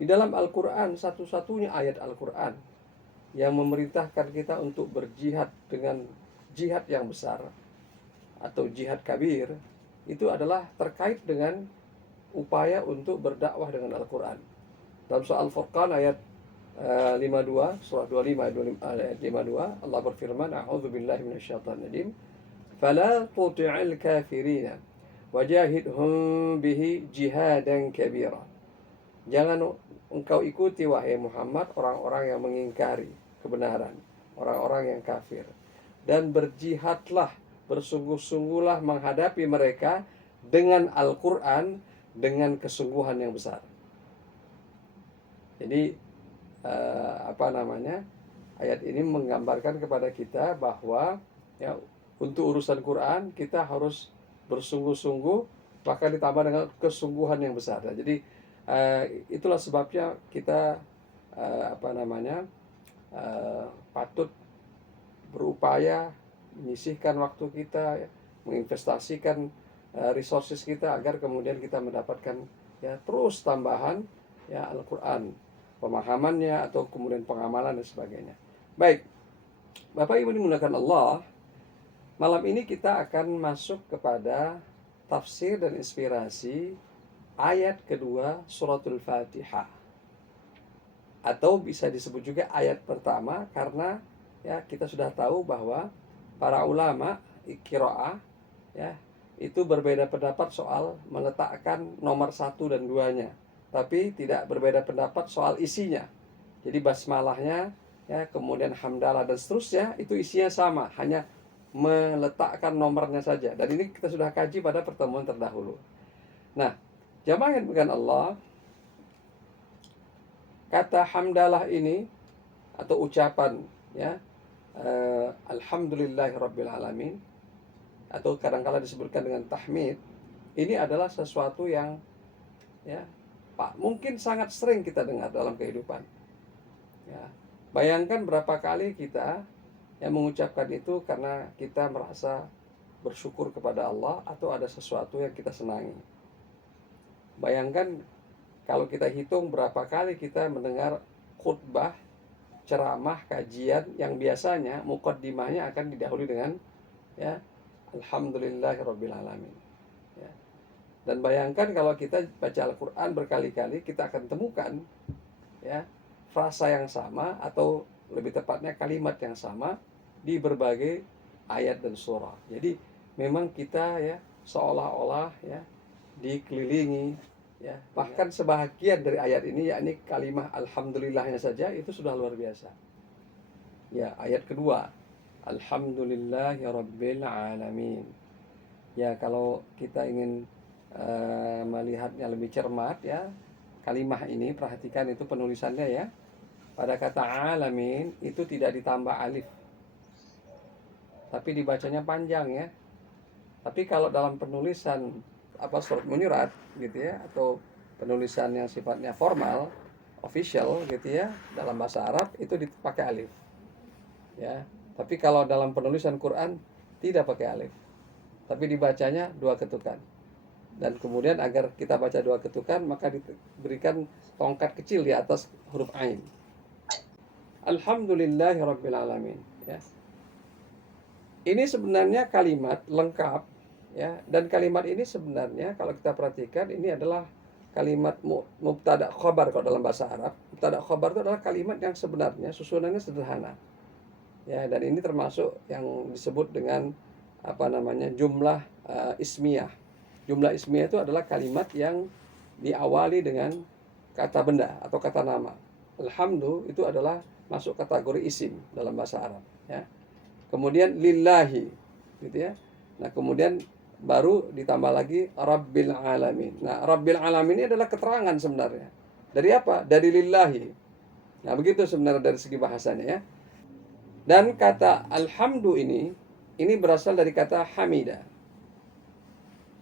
Di dalam Al-Quran, satu-satunya ayat Al-Quran yang memerintahkan kita untuk berjihad dengan jihad yang besar atau jihad kabir, itu adalah terkait dengan upaya untuk berdakwah dengan Al-Quran. Dalam surah Al-Furqan ayat 52, surah 25 ayat 52, Allah berfirman, A'udzubillahi minasyaitonirrajim, fala tuti'il kafirina wajahidhum bihi jihadan kabira. Jangan engkau ikuti wahai Muhammad orang-orang yang mengingkari kebenaran, orang-orang yang kafir, dan berjihadlah, bersungguh-sungguhlah menghadapi mereka dengan Al-Quran dengan kesungguhan yang besar. Jadi ayat ini menggambarkan kepada kita bahwa ya, untuk urusan Quran kita harus bersungguh-sungguh, bahkan ditambah dengan kesungguhan yang besar. Nah, jadi itulah sebabnya kita patut berupaya menyisihkan waktu kita, ya, menginvestasikan resources kita agar kemudian kita mendapatkan ya terus tambahan ya Al-Quran, pemahamannya atau kemudian pengamalan dan sebagainya. Baik, Bapak Ibu dimulakan Allah, malam ini kita akan masuk kepada tafsir dan inspirasi ayat kedua suratul Fatihah, atau bisa disebut juga ayat pertama, karena ya kita sudah tahu bahwa para ulama qiraah ya itu berbeda pendapat soal meletakkan nomor 1 dan 2-nya, tapi tidak berbeda pendapat soal isinya. Jadi basmalahnya ya, kemudian hamdalah dan seterusnya itu isinya sama, hanya meletakkan nomornya saja. Dan ini kita sudah kaji pada pertemuan terdahulu. Nah, jamaah yang bukan Allah, kata hamdalah ini atau ucapan ya alhamdulillahirabbil alamin, atau kadang-kala disebutkan dengan tahmid, ini adalah sesuatu yang ya mungkin sangat sering kita dengar dalam kehidupan. Ya, bayangkan berapa kali kita yang mengucapkan itu karena kita merasa bersyukur kepada Allah atau ada sesuatu yang kita senangi. Bayangkan kalau kita hitung berapa kali kita mendengar khutbah, ceramah, kajian yang biasanya muqaddimahnya akan didahului dengan ya alhamdulillahirabbil alamin. Ya. Dan bayangkan kalau kita baca Al-Quran berkali-kali, kita akan temukan ya frasa yang sama, atau lebih tepatnya kalimat yang sama di berbagai ayat dan surah. Jadi memang kita ya seolah-olah ya dikelilingi ya, bahkan sebahagian dari ayat ini yakni kalimat alhamdulillahnya saja itu sudah luar biasa. Ya, ayat kedua, alhamdulillahirabbil alamin. Ya, kalau kita ingin melihatnya lebih cermat ya, kalimat ini perhatikan itu penulisannya ya. Pada kata alamin itu tidak ditambah alif, tapi dibacanya panjang ya. Tapi kalau dalam penulisan surat menyurat gitu ya, atau penulisan yang sifatnya formal, official gitu ya, dalam bahasa Arab itu dipakai alif. Ya, tapi kalau dalam penulisan Quran tidak pakai alif, tapi dibacanya 2 ketukan. Dan kemudian agar kita baca 2 ketukan, maka diberikan tongkat kecil di atas huruf ain. Alhamdulillahirabbil alamin ya. Ini sebenarnya kalimat lengkap ya, dan kalimat ini sebenarnya kalau kita perhatikan ini adalah kalimat mubtada khobar. Kalau dalam bahasa Arab, mubtada khobar itu adalah kalimat yang sebenarnya susunannya sederhana. Ya, dan ini termasuk yang disebut dengan jumlah ismiyah. Jumlah ismiyah itu adalah kalimat yang diawali dengan kata benda atau kata nama. Alhamdu itu adalah masuk kategori isim dalam bahasa Arab ya. Kemudian lillahi gitu ya. Nah, kemudian baru ditambah lagi rabbil alamin. Nah, rabbil alamin ini adalah keterangan sebenarnya. Dari apa? Dari lillahi. Nah, begitu sebenarnya dari segi bahasanya ya. Dan kata alhamdu ini berasal dari kata hamida.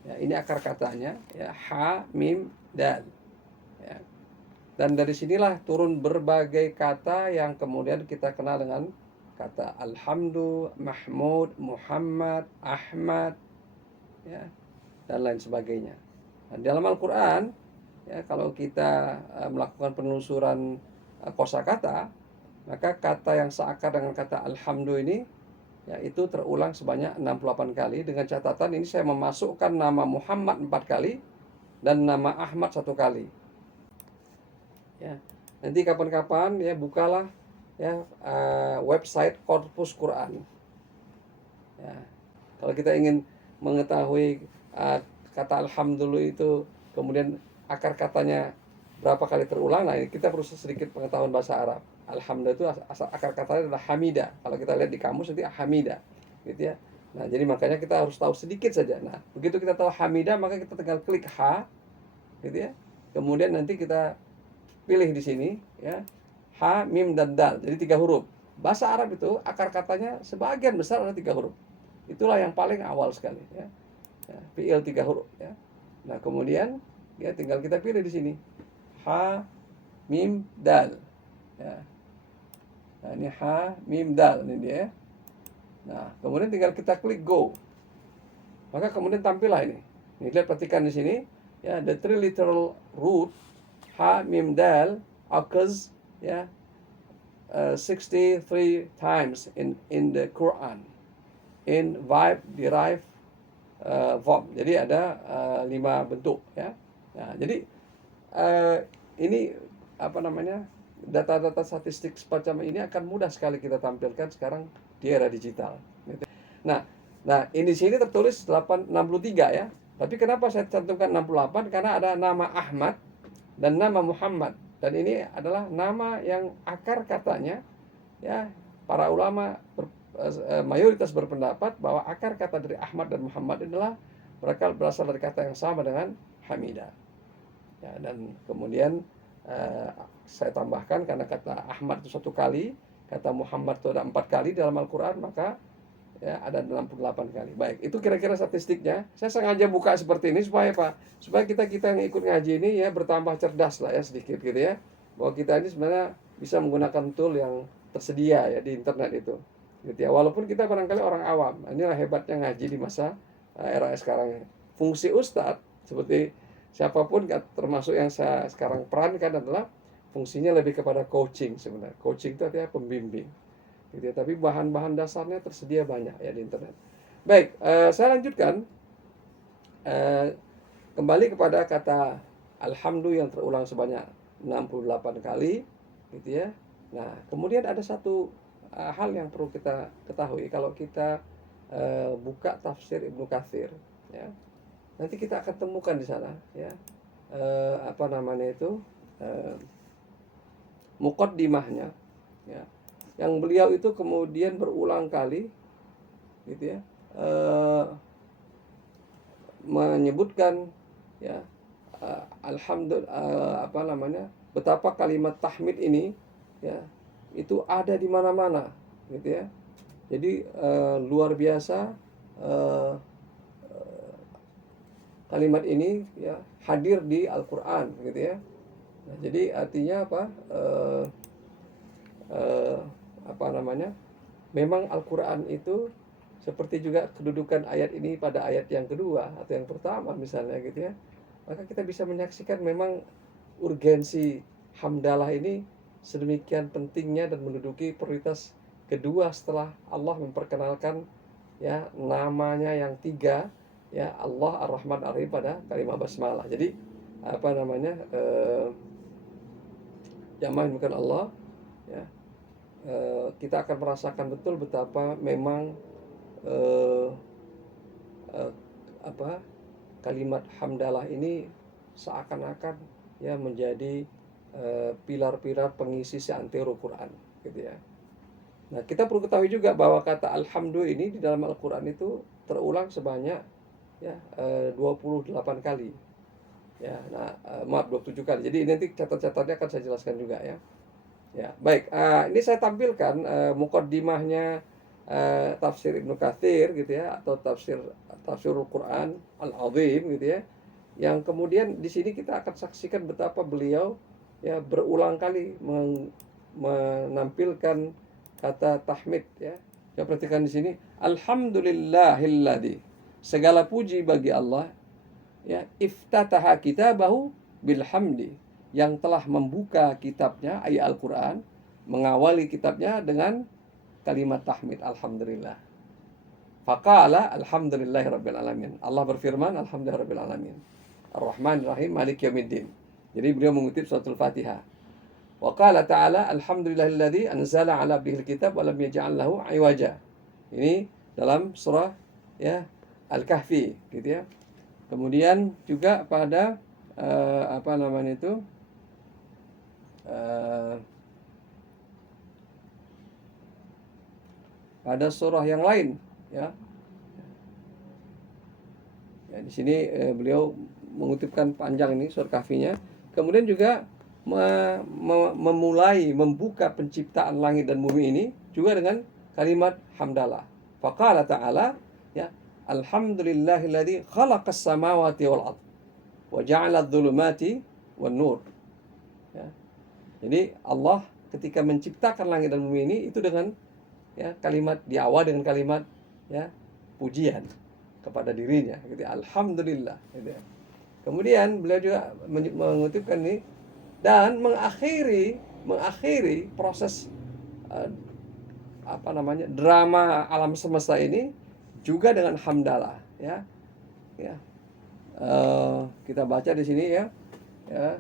Ya, ini akar katanya ya, ha mim dal. Ya. Dan dari sinilah turun berbagai kata yang kemudian kita kenal dengan kata alhamdu, mahmud, muhammad, ahmad ya, dan lain sebagainya. Nah, dalam Al-Quran ya kalau kita melakukan penelusuran kosakata, maka kata yang seakar dengan kata alhamdulillah ini ya itu terulang sebanyak 68 kali, dengan catatan ini saya memasukkan nama Muhammad 4 kali dan nama Ahmad 1 kali. Ya. Nanti kapan-kapan ya bukalah ya website Korpus Quran. Ya. Kalau kita ingin mengetahui kata alhamdulillah itu kemudian akar katanya berapa kali terulang, nah kita perlu sedikit pengetahuan bahasa Arab. Alhamdulillah itu akar katanya adalah hamida. Kalau kita lihat di kamus nanti hamida, gitu ya. Nah, jadi makanya kita harus tahu sedikit saja. Nah, begitu kita tahu hamida, maka kita tinggal klik ha, gitu ya. Kemudian nanti kita pilih di sini ya, ha, mim dan dal. Jadi 3 huruf. Bahasa Arab itu akar katanya sebagian besar ada 3 huruf. Itulah yang paling awal sekali ya. Ya, fi'il 3 huruf ya. Nah, kemudian ya tinggal kita pilih di sini. Ha, mim, dal. Ya. Nah, ini ha, mim, dal ini dia. Nah, kemudian tinggal kita klik go. Maka kemudian tampillah ini. Nih, lihat, perhatikan di sini ya, the three literal root ha, mim, dal occurs ya 63 times in the Quran in verb derived form. Jadi ada 5 bentuk ya. Nah, jadi ini apa namanya, data-data statistik semacam ini akan mudah sekali kita tampilkan sekarang di era digital. Nah, ini sini tertulis 63 ya. Tapi kenapa saya cantumkan 68? Karena ada nama Ahmad dan nama Muhammad. Dan ini adalah nama yang akar katanya ya, para ulama mayoritas berpendapat bahwa akar kata dari Ahmad dan Muhammad adalah berasal dari kata yang sama dengan Hamidah. Ya, dan kemudian saya tambahkan karena kata Ahmad itu 1 kali, kata Muhammad itu ada 4 kali dalam Al-Quran, maka ya ada 68 kali. Baik, itu kira-kira statistiknya. Saya sengaja buka seperti ini supaya apa? Supaya kita yang ikut ngaji ini ya bertambah cerdas lah ya sedikit gitu ya. Bahwa kita ini sebenarnya bisa menggunakan tool yang tersedia ya di internet itu. Gitu ya. Walaupun kita barangkali orang awam. Inilah hebatnya ngaji di masa era sekarang. Fungsi ustadz seperti siapapun termasuk yang saya sekarang perankan adalah fungsinya lebih kepada coaching sebenarnya. Coaching itu artinya pembimbing. Gitu ya. Tapi bahan-bahan dasarnya tersedia banyak ya di internet. Baik, saya lanjutkan kembali kepada kata alhamdulillah yang terulang sebanyak 68 kali, gitu ya. Nah, kemudian ada satu hal yang perlu kita ketahui kalau kita buka tafsir Ibnu Katsir, ya. Nanti kita akan temukan di sana, ya, apa namanya itu, muqaddimahnya, ya, yang beliau itu kemudian berulang kali, gitu ya, menyebutkan, ya, alhamdulillah, apa namanya, betapa kalimat tahmid ini, ya, itu ada di mana-mana, gitu ya. Jadi luar biasa kalimat ini ya hadir di Al-Quran, gitu ya. Nah, jadi artinya apa namanya? Memang Al-Quran itu seperti juga kedudukan ayat ini pada ayat yang kedua atau yang pertama misalnya, gitu ya. Maka kita bisa menyaksikan memang urgensi hamdalah ini sedemikian pentingnya dan menduduki prioritas kedua setelah Allah memperkenalkan ya namanya yang 3 ya, Allah Ar-Rahman Ar-Rahim pada kalimat basmalah. Jadi apa namanya, jamaah bukan Allah ya, kita akan merasakan betul betapa memang apa kalimat hamdalah ini seakan-akan ya menjadi pilar-pilar pengisi seantero Quran, gitu ya. Nah, kita perlu ketahui juga bahwa kata alhamdulillah ini di dalam Al-Quran itu terulang sebanyak ya 28 kali. Ya, nah maaf 27 kali. Jadi nanti catat-catatnya akan saya jelaskan juga ya. Ya, baik. Ini saya tampilkan muqaddimahnya tafsir Ibnu Katsir, gitu ya, atau tafsirul Quran Al-Azim, gitu ya. Yang kemudian di sini kita akan saksikan betapa beliau ya berulang kali menampilkan kata tahmid ya. Saya perhatikan di sini, alhamdulillahilladzi, segala puji bagi Allah ya, iftataha kitabahu bilhamdi, yang telah membuka kitabnya ayat Al-Quran, mengawali kitabnya dengan kalimat tahmid, alhamdulillah. Faqala alhamdulillahi rabbil alamin. Allah berfirman alhamdulillahi rabbil alamin. Ar-Rahman Ar-Rahim Malik Yaumiddin. Jadi beliau mengutip suratul Fatihah. Wa qala ta'ala alhamdulillahilladzi anzala 'ala abdihil kitab wa lam yaj'al lahu 'iwaja. Ini dalam surah ya Al-Kahfi gitu ya. Kemudian juga pada apa namanya itu? Pada surah yang lain ya. Ya, di sini beliau mengutipkan panjang ini surah Kahfinya. Kemudian juga memulai membuka penciptaan langit dan bumi ini juga dengan kalimat hamdalah. Faqala ta'ala ya, alhamdulillahilladzi khalaqas samawati wal ardh wa ja'ala adh-dhulumati wan nur. Ya. Jadi Allah ketika menciptakan langit dan bumi ini itu dengan ya kalimat diawali dengan kalimat ya pujian kepada dirinya gitu. Alhamdulillah gitu. Kemudian beliau juga mengutipkan ini dan mengakhiri proses apa namanya drama alam semesta ini juga dengan hamdalah ya. Ya. Kita baca di sini ya. Ya.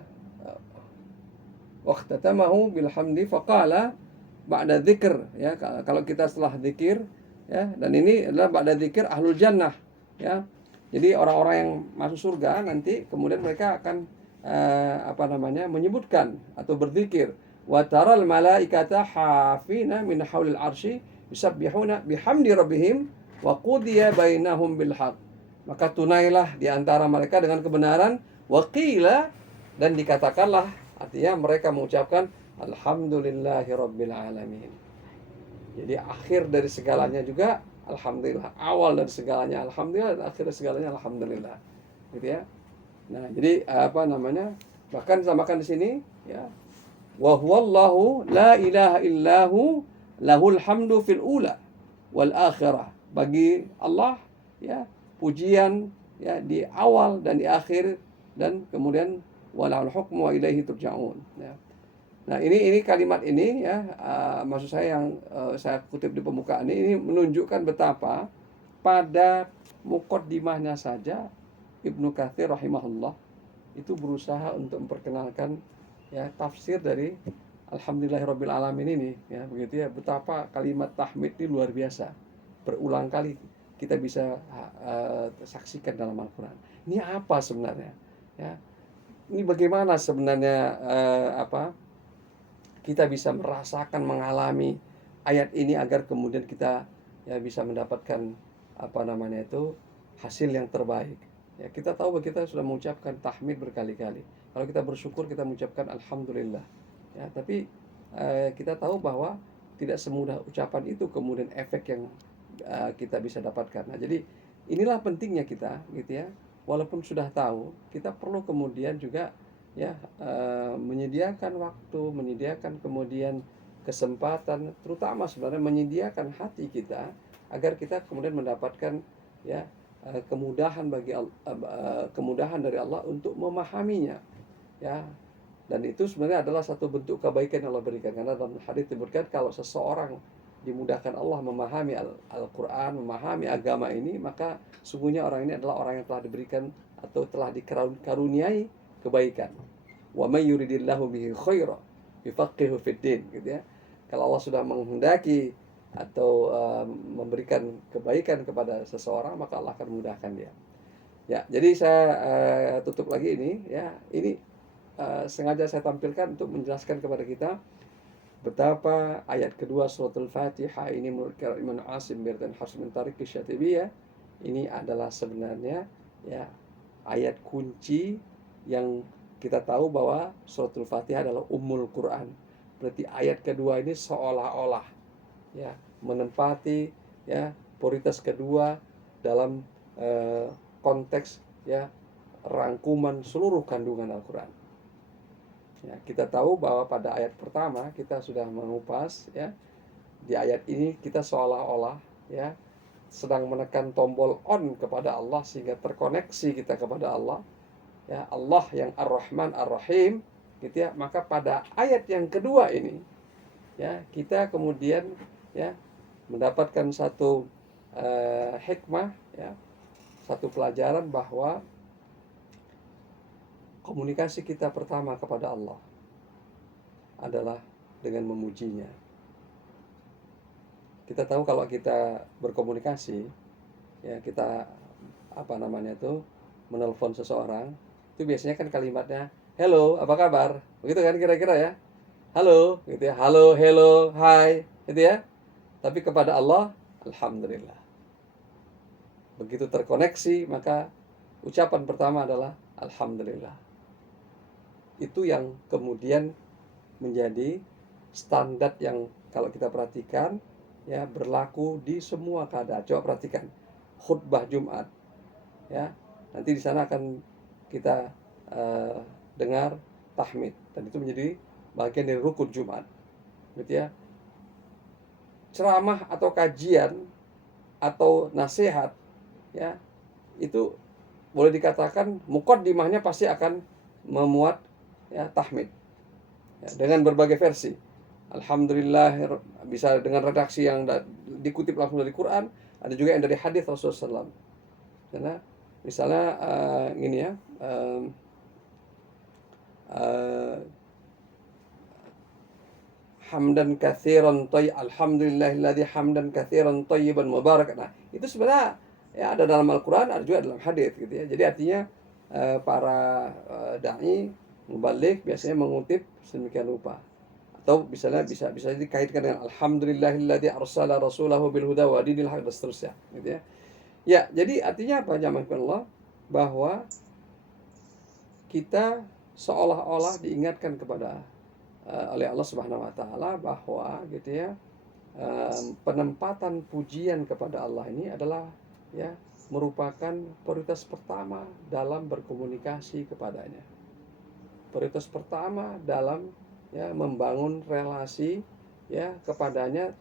Waqtatamahu bilhamdi faqala ba'da dzikr ya, kalau kita setelah zikir ya, dan ini adalah ba'da dzikir ahlul jannah ya. Jadi orang-orang yang masuk surga nanti kemudian mereka akan apa namanya menyebutkan atau berzikir wa taral malaikata hafina min haulil arsy yusabbihuna bihamdi rabbihim wa qudiya bainahum bil haqq. Maka tunailah di antara mereka dengan kebenaran, wa qila, dan dikatakanlah, artinya mereka mengucapkan alhamdulillahi rabbil alamin. Jadi akhir dari segalanya juga alhamdulillah, awal dari segalanya alhamdulillah, dan akhir dari segalanya alhamdulillah. Gitu ya. Nah, jadi apa namanya? Bahkan samakan di sini ya. Wa huwallahu la ilaha illahu lahul hamdu fil ula wal akhirah. Bagi Allah ya pujian ya di awal dan di akhir, dan kemudian walahul hukmu wa ilaihi turja'un ya. Nah, ini kalimat ini ya, maksud saya yang saya kutip di pembukaan ini menunjukkan betapa pada muqaddimahnya saja Ibnu Katsir rahimahullah itu berusaha untuk memperkenalkan ya tafsir dari alhamdulillahirabbil alamin ini ya, begitu ya. Betapa kalimat tahmid ini luar biasa. Berulang kali kita bisa saksikan dalam Al-Qur'an. Ini apa sebenarnya? Ya. Ini bagaimana sebenarnya kita bisa merasakan, mengalami ayat ini agar kemudian kita ya bisa mendapatkan apa namanya itu hasil yang terbaik. Ya, kita tahu bahwa kita sudah mengucapkan tahmid berkali-kali. Kalau kita bersyukur kita mengucapkan alhamdulillah. Ya, tapi kita tahu bahwa tidak semudah ucapan itu kemudian efek yang kita bisa dapatkan. Nah, jadi inilah pentingnya kita gitu ya. Walaupun sudah tahu, kita perlu kemudian juga ya menyediakan waktu, menyediakan kemudian kesempatan, terutama sebenarnya menyediakan hati kita agar kita kemudian mendapatkan ya kemudahan kemudahan dari Allah untuk memahaminya ya. Dan itu sebenarnya adalah satu bentuk kebaikan yang Allah berikan, karena dalam hadis disebutkan kalau seseorang dimudahkan Allah memahami Al-Quran, memahami agama ini, maka sungguhnya orang ini adalah orang yang telah diberikan atau telah dikaruniai kebaikan. Wa may yuridillahu bihi khaira yufaqihu fid din gitu ya. Kalau Allah sudah menghendaki atau memberikan kebaikan kepada seseorang, maka Allah akan memudahkan dia. Ya, jadi saya tutup lagi ini ya. Ini sengaja saya tampilkan untuk menjelaskan kepada kita betapa ayat kedua suratul Fatihah ini menurut Imam Asim bin Hasan bin Tariq Syatibiyah ini adalah sebenarnya ya ayat kunci yang kita tahu bahwa suratul Fatihah adalah ummul Quran. Berarti ayat kedua ini seolah-olah ya menempati ya prioritas kedua dalam konteks ya rangkuman seluruh kandungan Al-Quran. Ya, kita tahu bahwa pada ayat pertama kita sudah mengupas ya. Di ayat ini kita seolah-olah ya sedang menekan tombol on kepada Allah sehingga terkoneksi kita kepada Allah. ya Allah yang Ar-Rahman Ar-Rahim, gitu ya. Maka pada ayat yang kedua ini, ya, kita kemudian ya mendapatkan satu hikmah, ya, satu pelajaran bahwa komunikasi kita pertama kepada Allah adalah dengan memujinya. Kita tahu kalau kita berkomunikasi, ya, kita menelpon seseorang, itu biasanya kan kalimatnya hello, apa kabar, begitu kan kira-kira ya. Halo, gitu ya. Halo, hello, hai, gitu ya. Tapi kepada Allah, alhamdulillah. Begitu terkoneksi, maka ucapan pertama adalah alhamdulillah. Itu yang kemudian menjadi standar yang kalau kita perhatikan, ya, berlaku di semua keadaan. Coba perhatikan khutbah Jumat, ya. Nanti di sana akan kita dengar tahmid, dan itu menjadi bagian dari rukun Jumat, gitu ya. Ceramah atau kajian atau nasihat, ya, itu boleh dikatakan muqaddimahnya pasti akan memuat, ya, tahmid, ya, dengan berbagai versi. Alhamdulillah, bisa dengan redaksi yang dikutip langsung dari Quran, ada juga yang dari hadis Rasulullah SAW. Karena misalnya gini ya, hamdan katsiran alhamdulillahilladzi hamdan katsiran thayyiban mubarakan. Nah, itu sebenarnya ya ada dalam Al-Qur'an, ada juga dalam hadis, gitu ya. Jadi artinya para dai mubalik biasanya mengutip sedemikian rupa. Atau misalnya bisa dikaitkan dengan alhamdulillahilladzi arsala rasulahu bil huda wa dinil haq, dan seterusnya, gitu ya. Ya, jadi artinya apa jamaah Allah? Bahwa kita seolah-olah diingatkan kepada oleh Allah Subhanahu wa taala bahwa, gitu ya, penempatan pujian kepada Allah ini adalah, ya, merupakan prioritas pertama dalam berkomunikasi kepadanya. Prioritas pertama dalam, ya, membangun relasi, ya, kepadanya,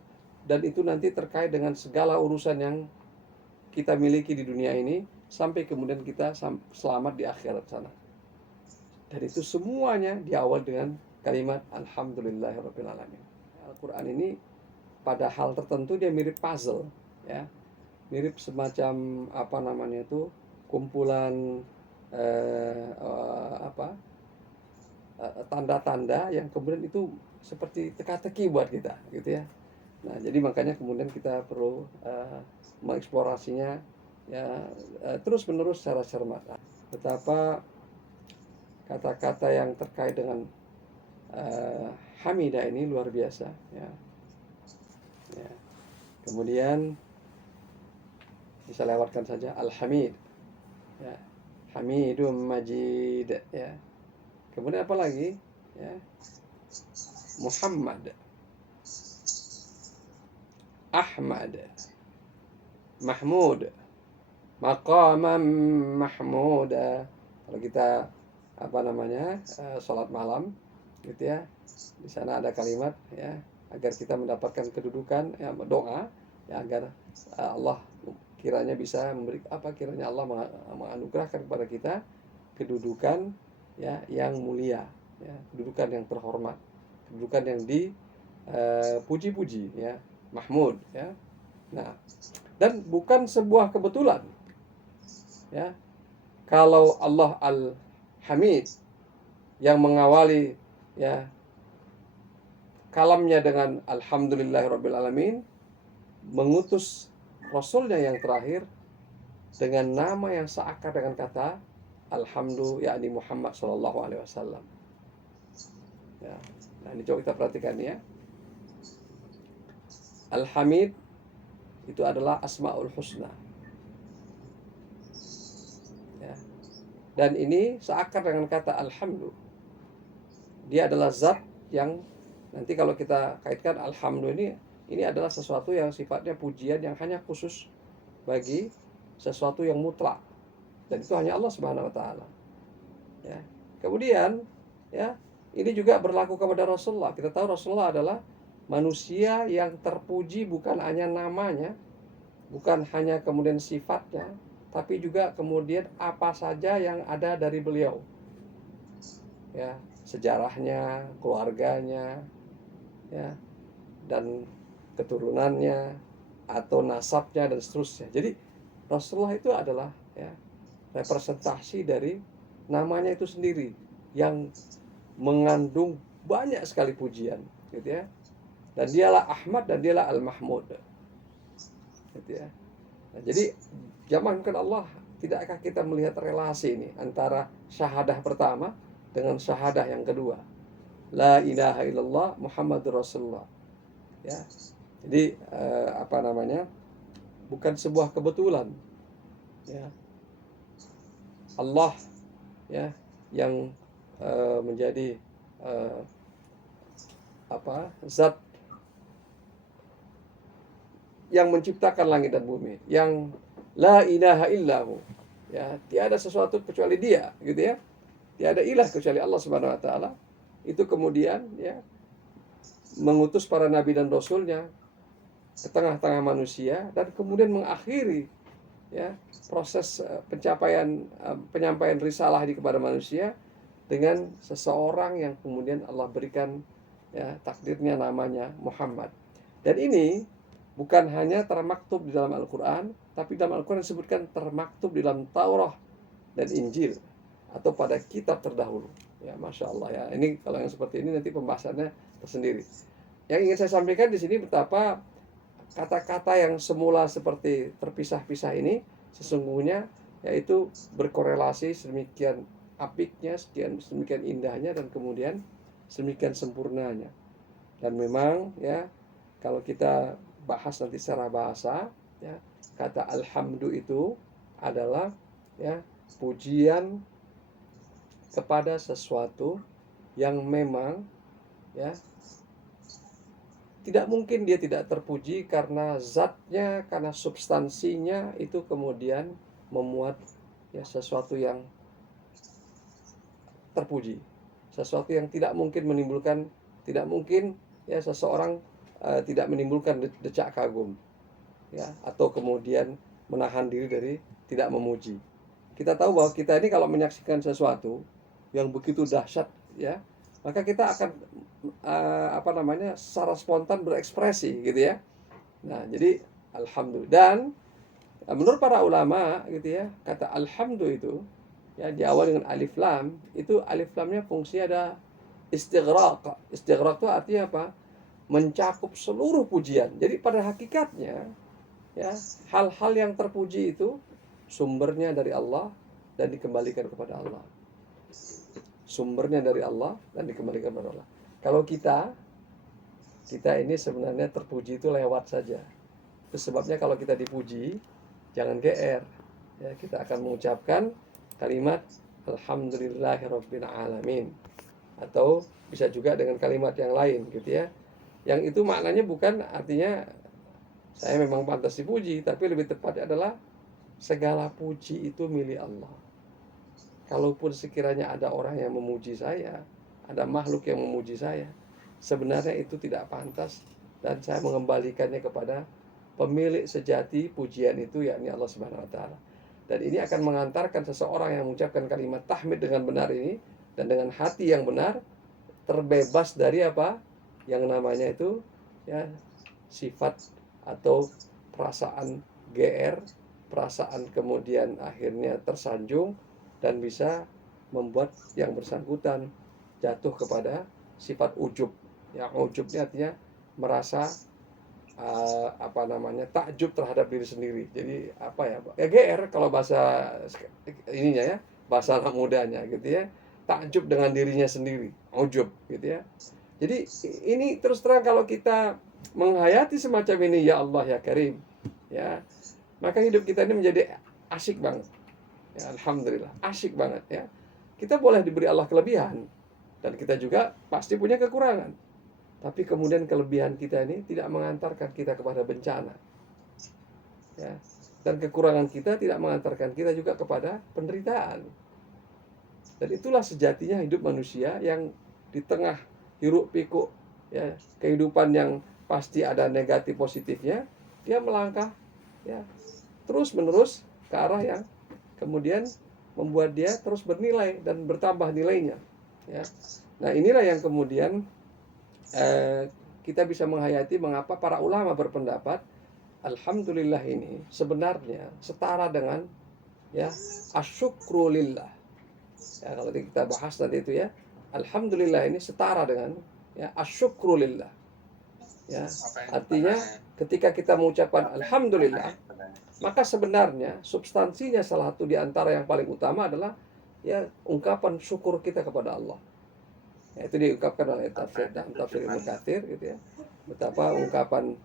dan itu nanti terkait dengan segala urusan yang kita miliki di dunia ini sampai kemudian kita selamat di akhirat sana. Dan itu semuanya diawali dengan kalimat alhamdulillahirabbil alamin. Al-Qur'an ini pada hal tertentu dia mirip puzzle, ya. Mirip semacam kumpulan tanda-tanda yang kemudian itu seperti teka-teki buat kita, gitu ya. Nah, jadi makanya kemudian kita perlu mengeksplorasinya, ya, terus-menerus secara cermat. Betapa kata-kata yang terkait dengan hamidah ini luar biasa, ya. Ya. Kemudian bisa lewatkan saja al-hamid, ya. Hamidum majid, ya. Kemudian apa lagi, ya? Muhammad, Ahmad, Mahmud, maqaman mahmuda. Kalau kita sholat malam, gitu ya, di sana ada kalimat, ya, agar kita mendapatkan kedudukan, ya, doa, ya, agar Allah kiranya bisa kiranya Allah menganugerahkan kepada kita kedudukan, ya, yang mulia, ya, kedudukan yang terhormat, kedudukan yang dipuji-puji, ya, mahmud, ya. Nah, dan bukan sebuah kebetulan, ya, kalau Allah Al-Hamid yang mengawali, ya, kalamnya dengan alhamdulillahirabbil alamin, mengutus rasulnya yang terakhir dengan nama yang seakar dengan kata alhamdu, yakni Muhammad sallallahu alaihi wasallam. Ya. Nah, ini coba kita perhatikan, ya. Al-Hamid itu adalah Asmaul Husna, ya. Dan ini seakar dengan kata alhamdu. Dia adalah zat yang nanti kalau kita kaitkan alhamdu ini adalah sesuatu yang sifatnya pujian yang hanya khusus bagi sesuatu yang mutlak, dan itu hanya Allah Subhanahu wa taala, ya. Kemudian, ya, ini juga berlaku kepada Rasulullah. Kita tahu Rasulullah adalah manusia yang terpuji bukan hanya namanya, bukan hanya kemudian sifatnya, tapi juga kemudian apa saja yang ada dari beliau, ya, sejarahnya, keluarganya, ya, dan keturunannya atau nasabnya dan seterusnya. Jadi Rasulullah itu adalah, ya, representasi dari namanya itu sendiri yang mengandung banyak sekali pujian, gitu ya. Dan dialah Ahmad dan dialah Al-Mahmud, gitu ya. Nah, jadi jamankan Allah, tidakkah kita melihat relasi ini antara syahadah pertama dengan syahadah yang kedua, La ilaha illallah Muhammadur Rasulullah, ya. Jadi apa namanya, bukan sebuah kebetulan, ya, Allah, ya, yang menjadi zat yang menciptakan langit dan bumi, yang la ilaha illahu, ya, tiada sesuatu kecuali dia, gitu ya. Tiada ilah kecuali Allah Subhanahu wa taala. Itu kemudian, ya, mengutus para nabi dan rasulnya ke tengah-tengah manusia dan kemudian mengakhiri, ya, proses penyampaian risalah di kepada manusia dengan seseorang yang kemudian Allah berikan, ya, takdirnya namanya Muhammad. Dan ini bukan hanya termaktub di dalam Al-Quran, tapi dalam Al-Quran disebutkan termaktub di dalam Taurat dan Injil atau pada kitab terdahulu. Ya, Masya Allah, ya. Ini kalau yang seperti ini nanti pembahasannya tersendiri. Yang ingin saya sampaikan di sini betapa kata-kata yang semula seperti terpisah-pisah ini sesungguhnya yaitu berkorelasi sedemikian apiknya, sedemikian indahnya, dan kemudian sedemikian sempurnanya. Dan memang, ya, kalau kita bahas nanti secara bahasa, ya, kata alhamdu itu adalah, ya, pujian kepada sesuatu yang memang, ya, tidak mungkin dia tidak terpuji karena zatnya, karena substansinya itu kemudian memuat, ya, sesuatu yang terpuji, sesuatu yang tidak mungkin, ya, seseorang tidak menimbulkan decak kagum, ya, atau kemudian menahan diri dari tidak memuji. Kita tahu bahwa kita ini kalau menyaksikan sesuatu yang begitu dahsyat, ya, maka kita akan secara spontan berekspresi, gitu ya. Nah, jadi alhamdulillah. Dan menurut para ulama, gitu ya, kata alhamdulillah itu, ya, diawali dengan alif lam. Itu alif lamnya fungsi ada istighraq. Istighraq itu artinya apa? Mencakup seluruh pujian. Jadi pada hakikatnya, ya, hal-hal yang terpuji itu sumbernya dari Allah dan dikembalikan kepada Allah. Sumbernya dari Allah dan dikembalikan kepada Allah. Kalau kita ini sebenarnya terpuji itu lewat saja. Itu sebabnya kalau kita dipuji, jangan GR. Ya, kita akan mengucapkan kalimat alhamdulillahirabbil alamin, atau bisa juga dengan kalimat yang lain, gitu ya. Yang itu maknanya bukan artinya saya memang pantas dipuji, tapi lebih tepatnya adalah segala puji itu milik Allah. Kalaupun sekiranya ada orang yang memuji saya, ada makhluk yang memuji saya, sebenarnya itu tidak pantas, dan saya mengembalikannya kepada pemilik sejati pujian itu, yakni Allah Subhanahu wa taala. Dan ini akan mengantarkan seseorang yang mengucapkan kalimat tahmid dengan benar ini dan dengan hati yang benar, terbebas dari apa? Yang namanya itu, ya, sifat atau perasaan GR, perasaan kemudian akhirnya tersanjung, dan bisa membuat yang bersangkutan jatuh kepada sifat ujub. Yang ujubnya artinya merasa takjub terhadap diri sendiri. Jadi apa ya, GR kalau bahasa ininya, ya, bahasa anak mudanya, gitu ya, takjub dengan dirinya sendiri, ujub, gitu ya. Jadi ini terus terang kalau kita menghayati semacam ini, ya Allah ya Karim, ya, maka hidup kita ini menjadi asyik banget. Ya, alhamdulillah, asyik banget, ya. Kita boleh diberi Allah kelebihan, dan kita juga pasti punya kekurangan. Tapi kemudian kelebihan kita ini tidak mengantarkan kita kepada bencana, ya. Dan kekurangan kita tidak mengantarkan kita juga kepada penderitaan. Dan itulah sejatinya hidup manusia, yang di tengah hiruk pikuk, ya, kehidupan yang pasti ada negatif positifnya, dia melangkah, ya, terus menerus ke arah yang kemudian membuat dia terus bernilai dan bertambah nilainya, ya. Nah, inilah yang kemudian kita bisa menghayati mengapa para ulama berpendapat alhamdulillah ini sebenarnya setara dengan, ya, asyukru lillah. Ya, kalau kita bahas nanti itu, ya, alhamdulillah ini setara dengan, ya, asyukru lillah. Ya, artinya ketika kita mengucapkan alhamdulillah, maka sebenarnya substansinya salah satu di antara yang paling utama adalah, ya, ungkapan syukur kita kepada Allah. Ya, itu diungkapkan oleh tafsir Ibnu Katsir, gitu ya. Betapa ungkapan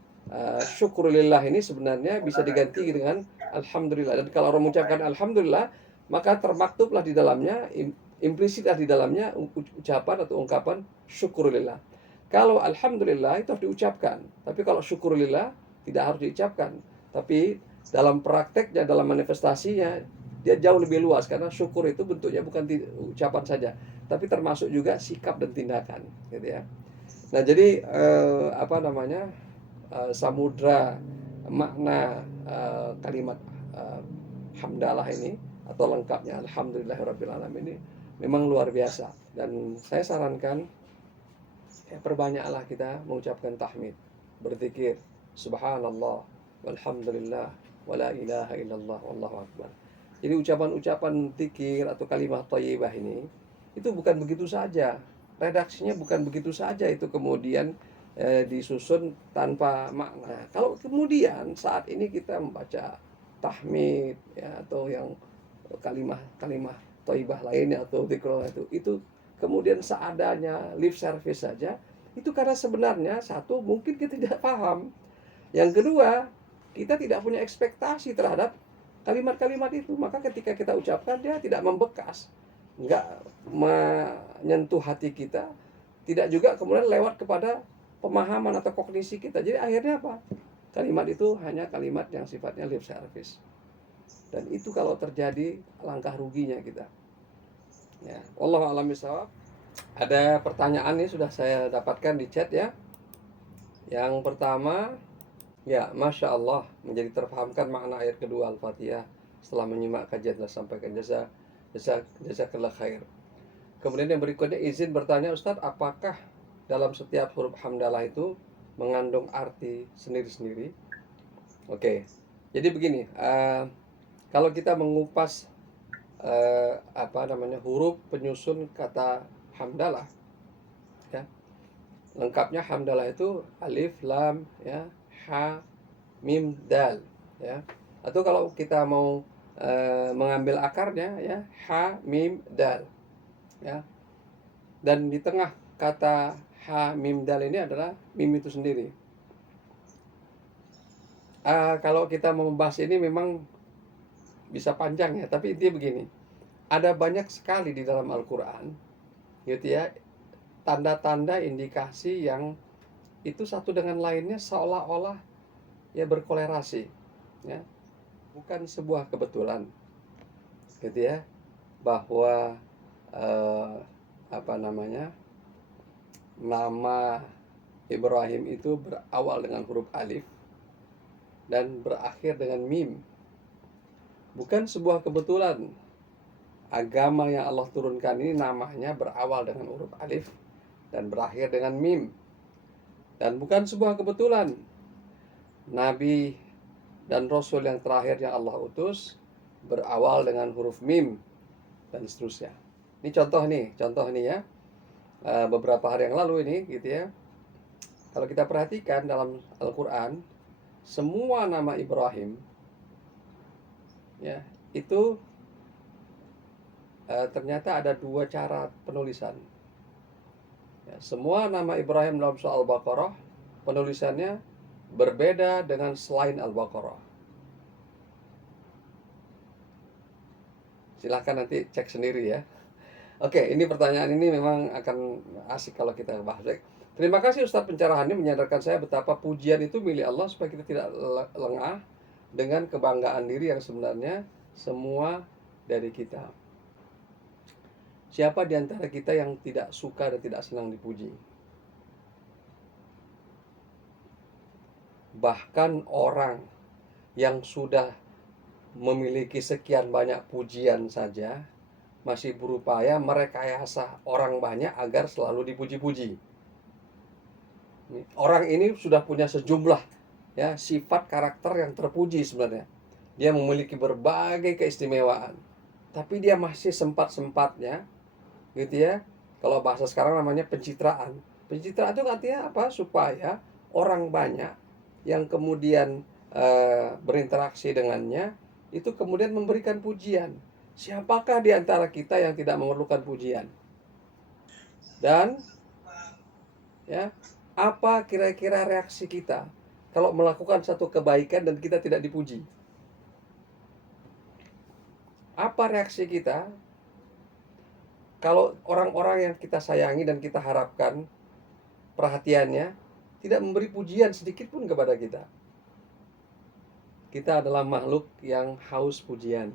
syukurillah ini sebenarnya bisa diganti dengan alhamdulillah. Dan kalau orang mengucapkan alhamdulillah, maka termaktublah di dalamnya, implisitlah di dalamnya ucapan atau ungkapan syukurillah. Kalau alhamdulillah itu harus diucapkan, tapi kalau syukurillah tidak harus diucapkan. Tapi dalam prakteknya, dalam manifestasinya, dia jauh lebih luas karena syukur itu bentuknya bukan ucapan saja, tapi termasuk juga sikap dan tindakan, gitu ya. Nah, jadi samudra makna kalimat hamdalah ini atau lengkapnya alhamdulillahirabbil alamin ini memang luar biasa, dan saya sarankan, ya, perbanyaklah kita mengucapkan tahmid, berzikir, subhanallah, walhamdulillah, wala ilaha illallah, wallahu akbar. Jadi ucapan-ucapan zikir atau kalimat thayyibah ini itu bukan begitu saja. Redaksinya bukan begitu saja itu kemudian disusun tanpa makna. Kalau kemudian saat ini kita membaca tahmid, ya, atau yang kalimat-kalimat thayyibah lainnya atau zikr itu kemudian seadanya lip service saja, itu karena sebenarnya satu, mungkin kita tidak paham. Yang kedua, kita tidak punya ekspektasi terhadap kalimat-kalimat itu. Maka ketika kita ucapkan, dia tidak membekas, nggak menyentuh hati kita, tidak juga kemudian lewat kepada pemahaman atau kognisi kita. Jadi akhirnya apa? Kalimat itu hanya kalimat yang sifatnya lip service. Dan itu kalau terjadi, alangkah ruginya kita. Ya, wallahu a'lam bishawab. Ada pertanyaan nih sudah saya dapatkan di chat, ya. Yang pertama, ya, Masya Allah, menjadi terpahamkan makna ayat kedua Al-Fatihah setelah menyimak kajian telah sampaikan. Jazakallah khair. Kemudian yang berikutnya, izin bertanya Ustadz, apakah dalam setiap huruf hamdalah itu mengandung arti sendiri-sendiri? Oke, jadi begini, kalau kita mengupas huruf penyusun kata hamdalah, ya, lengkapnya hamdalah itu alif, lam, ya, ha, mim, dal, ya. Atau kalau kita mau mengambil akarnya, ya, ha, mim, dal, ya. Dan di tengah kata ha, mim, dal ini adalah mim itu sendiri. Kalau kita mau membahas ini memang bisa panjang, ya, tapi intinya begini. Ada banyak sekali di dalam Al-Quran, gitu ya, tanda-tanda indikasi yang itu satu dengan lainnya seolah-olah, ya, berkolerasi, ya. Bukan sebuah kebetulan, gitu ya, bahwa nama Ibrahim itu berawal dengan huruf alif dan berakhir dengan mim. Bukan sebuah kebetulan agama yang Allah turunkan ini namanya berawal dengan huruf alif dan berakhir dengan mim. Dan bukan sebuah kebetulan Nabi dan Rasul yang terakhir yang Allah utus berawal dengan huruf mim, dan seterusnya. Ini contoh nih, ya. Beberapa hari yang lalu ini, gitu ya, kalau kita perhatikan dalam Al-Quran, semua nama Ibrahim, ya, itu ternyata ada dua cara penulisan. Ya, semua nama Ibrahim dalam surah Al-Baqarah penulisannya berbeda dengan selain Al-Baqarah. Silahkan nanti cek sendiri, ya. Oke, ini pertanyaan ini memang akan asik kalau kita bahas. Terima kasih Ustadz pencerahannya, menyadarkan saya betapa pujian itu milik Allah supaya kita tidak lengah dengan kebanggaan diri yang sebenarnya semua dari kita. Siapa di antara kita yang tidak suka dan tidak senang dipuji? Bahkan orang yang sudah memiliki sekian banyak pujian saja masih berupaya merekayasa orang banyak agar selalu dipuji-puji. Orang ini sudah punya sejumlah ya sifat karakter yang terpuji sebenarnya. Dia memiliki berbagai keistimewaan, tapi dia masih sempat-sempatnya gitu ya. Kalau bahasa sekarang namanya pencitraan. Pencitraan itu artinya apa? Supaya orang banyak yang kemudian berinteraksi dengannya itu kemudian memberikan pujian. Siapakah di antara kita yang tidak memerlukan pujian? Dan ya, apa kira-kira reaksi kita kalau melakukan satu kebaikan dan kita tidak dipuji? Apa reaksi kita kalau orang-orang yang kita sayangi dan kita harapkan perhatiannya tidak memberi pujian sedikit pun kepada kita? Kita adalah makhluk yang haus pujian.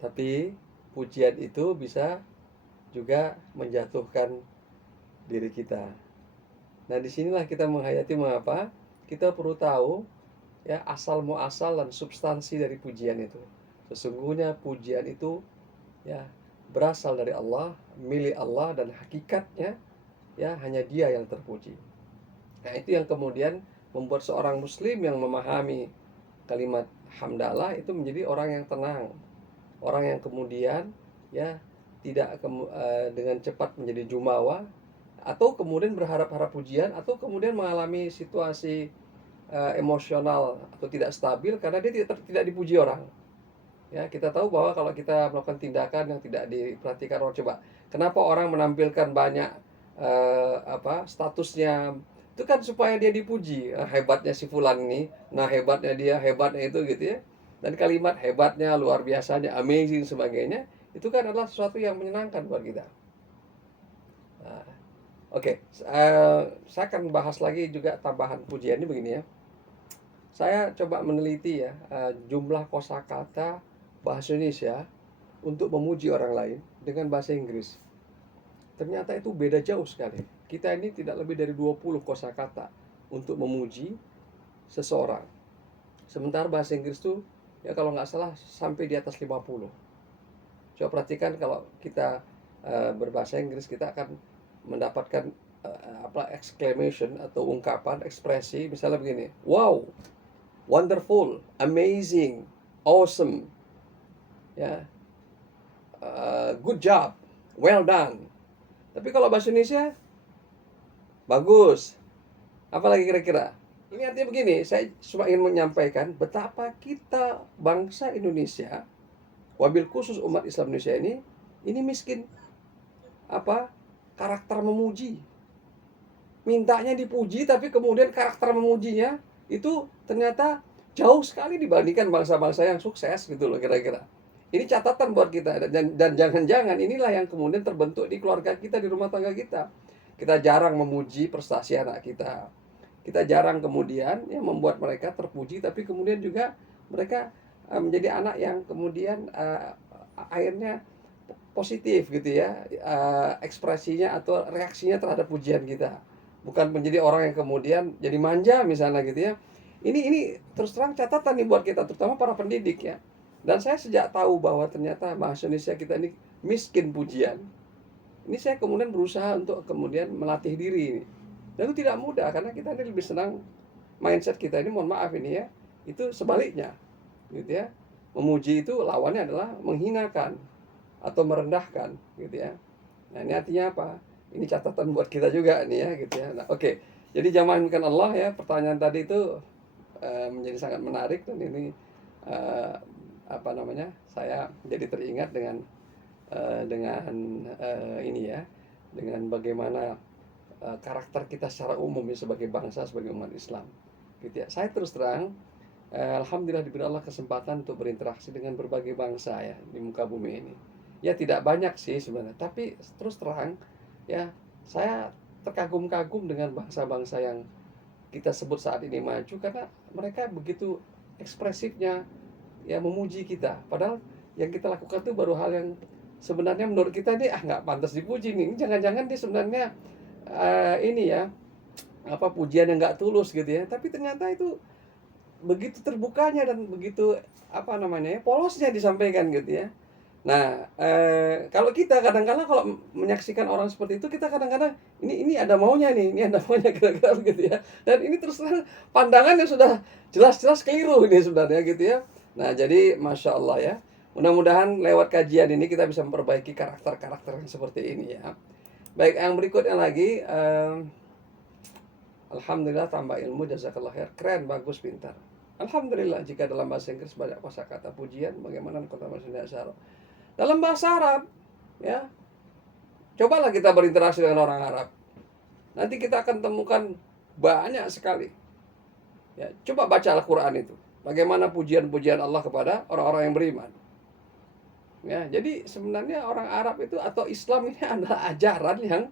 Tapi pujian itu bisa juga menjatuhkan diri kita. Nah, disinilah kita menghayati mengapa kita perlu tahu ya asal muasal dan substansi dari pujian itu. Sesungguhnya pujian itu ya berasal dari Allah, milik Allah, dan hakikatnya ya hanya Dia yang terpuji. Nah, itu yang kemudian membuat seorang muslim yang memahami kalimat hamdalah itu menjadi orang yang tenang, orang yang kemudian ya tidak dengan cepat menjadi jumawa atau kemudian berharap-harap pujian atau kemudian mengalami situasi emosional atau tidak stabil karena dia tidak dipuji orang. Ya, kita tahu bahwa kalau kita melakukan tindakan yang tidak diperhatikan orang, coba kenapa orang menampilkan banyak statusnya itu kan supaya dia dipuji. Nah, hebatnya si fulan ini, nah hebatnya dia, hebatnya itu gitu ya. Dan kalimat hebatnya, luar biasanya, amazing sebagainya, itu kan adalah sesuatu yang menyenangkan buat kita. Nah, oke, saya akan bahas lagi juga tambahan pujian ini begini ya. Saya coba meneliti ya jumlah kosakata bahasa Indonesia untuk memuji orang lain dengan bahasa Inggris. Ternyata itu beda jauh sekali. Kita ini tidak lebih dari 20 kosakata untuk memuji seseorang. Sementara bahasa Inggris itu ya kalau nggak salah sampai di atas 50. Coba perhatikan kalau kita berbahasa Inggris kita akan mendapatkan exclamation atau ungkapan, ekspresi misalnya begini. Wow, wonderful, amazing, awesome. Ya. Good job, well done. Tapi kalau bahasa Indonesia bagus. Apalagi kira-kira? Ini artinya begini, saya cuma ingin menyampaikan betapa kita bangsa Indonesia, wabil khusus umat Islam Indonesia ini miskin karakter memuji. Mintanya dipuji tapi kemudian karakter memujinya itu ternyata jauh sekali dibandingkan bangsa-bangsa yang sukses gitu loh kira-kira. Ini catatan buat kita dan jangan-jangan inilah yang kemudian terbentuk di keluarga kita, di rumah tangga kita. Kita jarang memuji prestasi anak kita. Kita jarang kemudian ya membuat mereka terpuji, tapi kemudian juga mereka menjadi anak yang kemudian akhirnya positif gitu ya, ekspresinya atau reaksinya terhadap pujian kita. Bukan menjadi orang yang kemudian jadi manja misalnya gitu ya. Ini terus terang catatan nih buat kita, terutama para pendidik ya. Dan saya sejak tahu bahwa ternyata bahasa Indonesia kita ini miskin pujian, ini saya kemudian berusaha untuk kemudian melatih diri ini. Dan itu tidak mudah karena kita ini lebih senang, mindset kita ini mohon maaf ini ya, itu sebaliknya gitu ya. Memuji itu lawannya adalah menghinakan atau merendahkan gitu ya. Nah, ini artinya apa? Ini catatan buat kita juga nih ya gitu ya. Nah, oke. Jadi jamankan Allah ya, pertanyaan tadi itu menjadi sangat menarik dan ini saya jadi teringat dengan ini ya, dengan bagaimana karakter kita secara umum ya sebagai bangsa, sebagai umat Islam gitu ya. Saya terus terang alhamdulillah diberi Allah kesempatan untuk berinteraksi dengan berbagai bangsa ya di muka bumi ini. Ya tidak banyak sih sebenarnya, tapi terus terang ya saya terkagum-kagum dengan bangsa-bangsa yang kita sebut saat ini maju karena mereka begitu ekspresifnya ya memuji kita. Padahal yang kita lakukan itu baru hal yang sebenarnya menurut kita ini nggak pantas dipuji nih. Jangan-jangan dia sebenarnya ini ya pujian yang nggak tulus gitu ya. Tapi ternyata itu begitu terbukanya dan begitu apa namanya ya, polosnya disampaikan gitu ya. Nah, kalau kita kadang-kadang kalau menyaksikan orang seperti itu, kita kadang-kadang ini ada maunya nih, ini ada maunya kira-kira begitu ya. Dan ini terus terang pandangan yang sudah jelas-jelas keliru ini sebenarnya gitu ya. Nah, jadi masya Allah ya. Mudah-mudahan lewat kajian ini kita bisa memperbaiki karakter-karakter yang seperti ini ya. Baik, yang berikutnya lagi, alhamdulillah tambah ilmu, jazakallah khair. Keren, bagus, pintar. Alhamdulillah jika dalam bahasa Inggris banyak kosakata pujian, bagaimana kota maksudnya Arab. Dalam bahasa Arab, ya, cobalah kita berinteraksi dengan orang Arab. Nanti kita akan temukan banyak sekali. Ya, coba baca Al-Quran itu. Bagaimana pujian-pujian Allah kepada orang-orang yang beriman. Ya, jadi sebenarnya orang Arab itu atau Islam ini adalah ajaran yang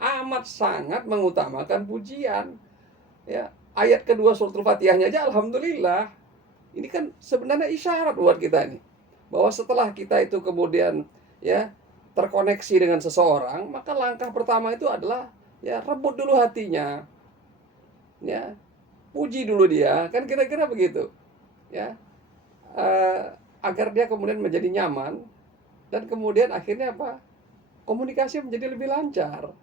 amat sangat mengutamakan pujian. Ya, ayat kedua suratul Fatihahnya aja alhamdulillah. Ini kan sebenarnya isyarat buat kita ini. Bahwa setelah kita itu kemudian ya terkoneksi dengan seseorang, maka langkah pertama itu adalah ya rebut dulu hatinya. Ya, puji dulu dia, kan kira-kira begitu. Ya. Agar dia kemudian menjadi nyaman dan kemudian akhirnya apa? Komunikasi menjadi lebih lancar.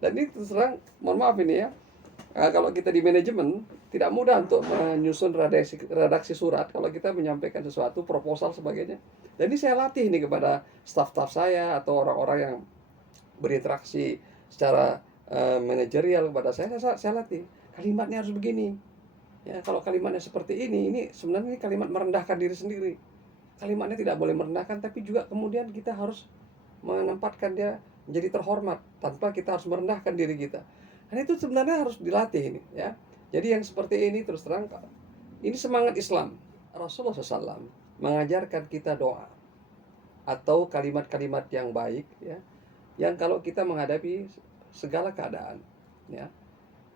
Dan ini terus terang, mohon maaf ini ya, kalau kita di manajemen tidak mudah untuk menyusun redaksi surat kalau kita menyampaikan sesuatu, proposal sebagainya. Dan ini saya latih nih kepada staf-staf saya atau orang-orang yang berinteraksi secara manajerial kepada saya latih. Kalimatnya harus begini. Ya, kalau kalimatnya seperti ini sebenarnya ini kalimat merendahkan diri sendiri. Kalimatnya tidak boleh merendahkan, tapi juga kemudian kita harus menempatkan dia menjadi terhormat tanpa kita harus merendahkan diri kita. Dan itu sebenarnya harus dilatih ini ya. Jadi yang seperti ini terus terang, ini semangat Islam. Rasulullah SAW mengajarkan kita doa atau kalimat-kalimat yang baik ya, yang kalau kita menghadapi segala keadaan ya.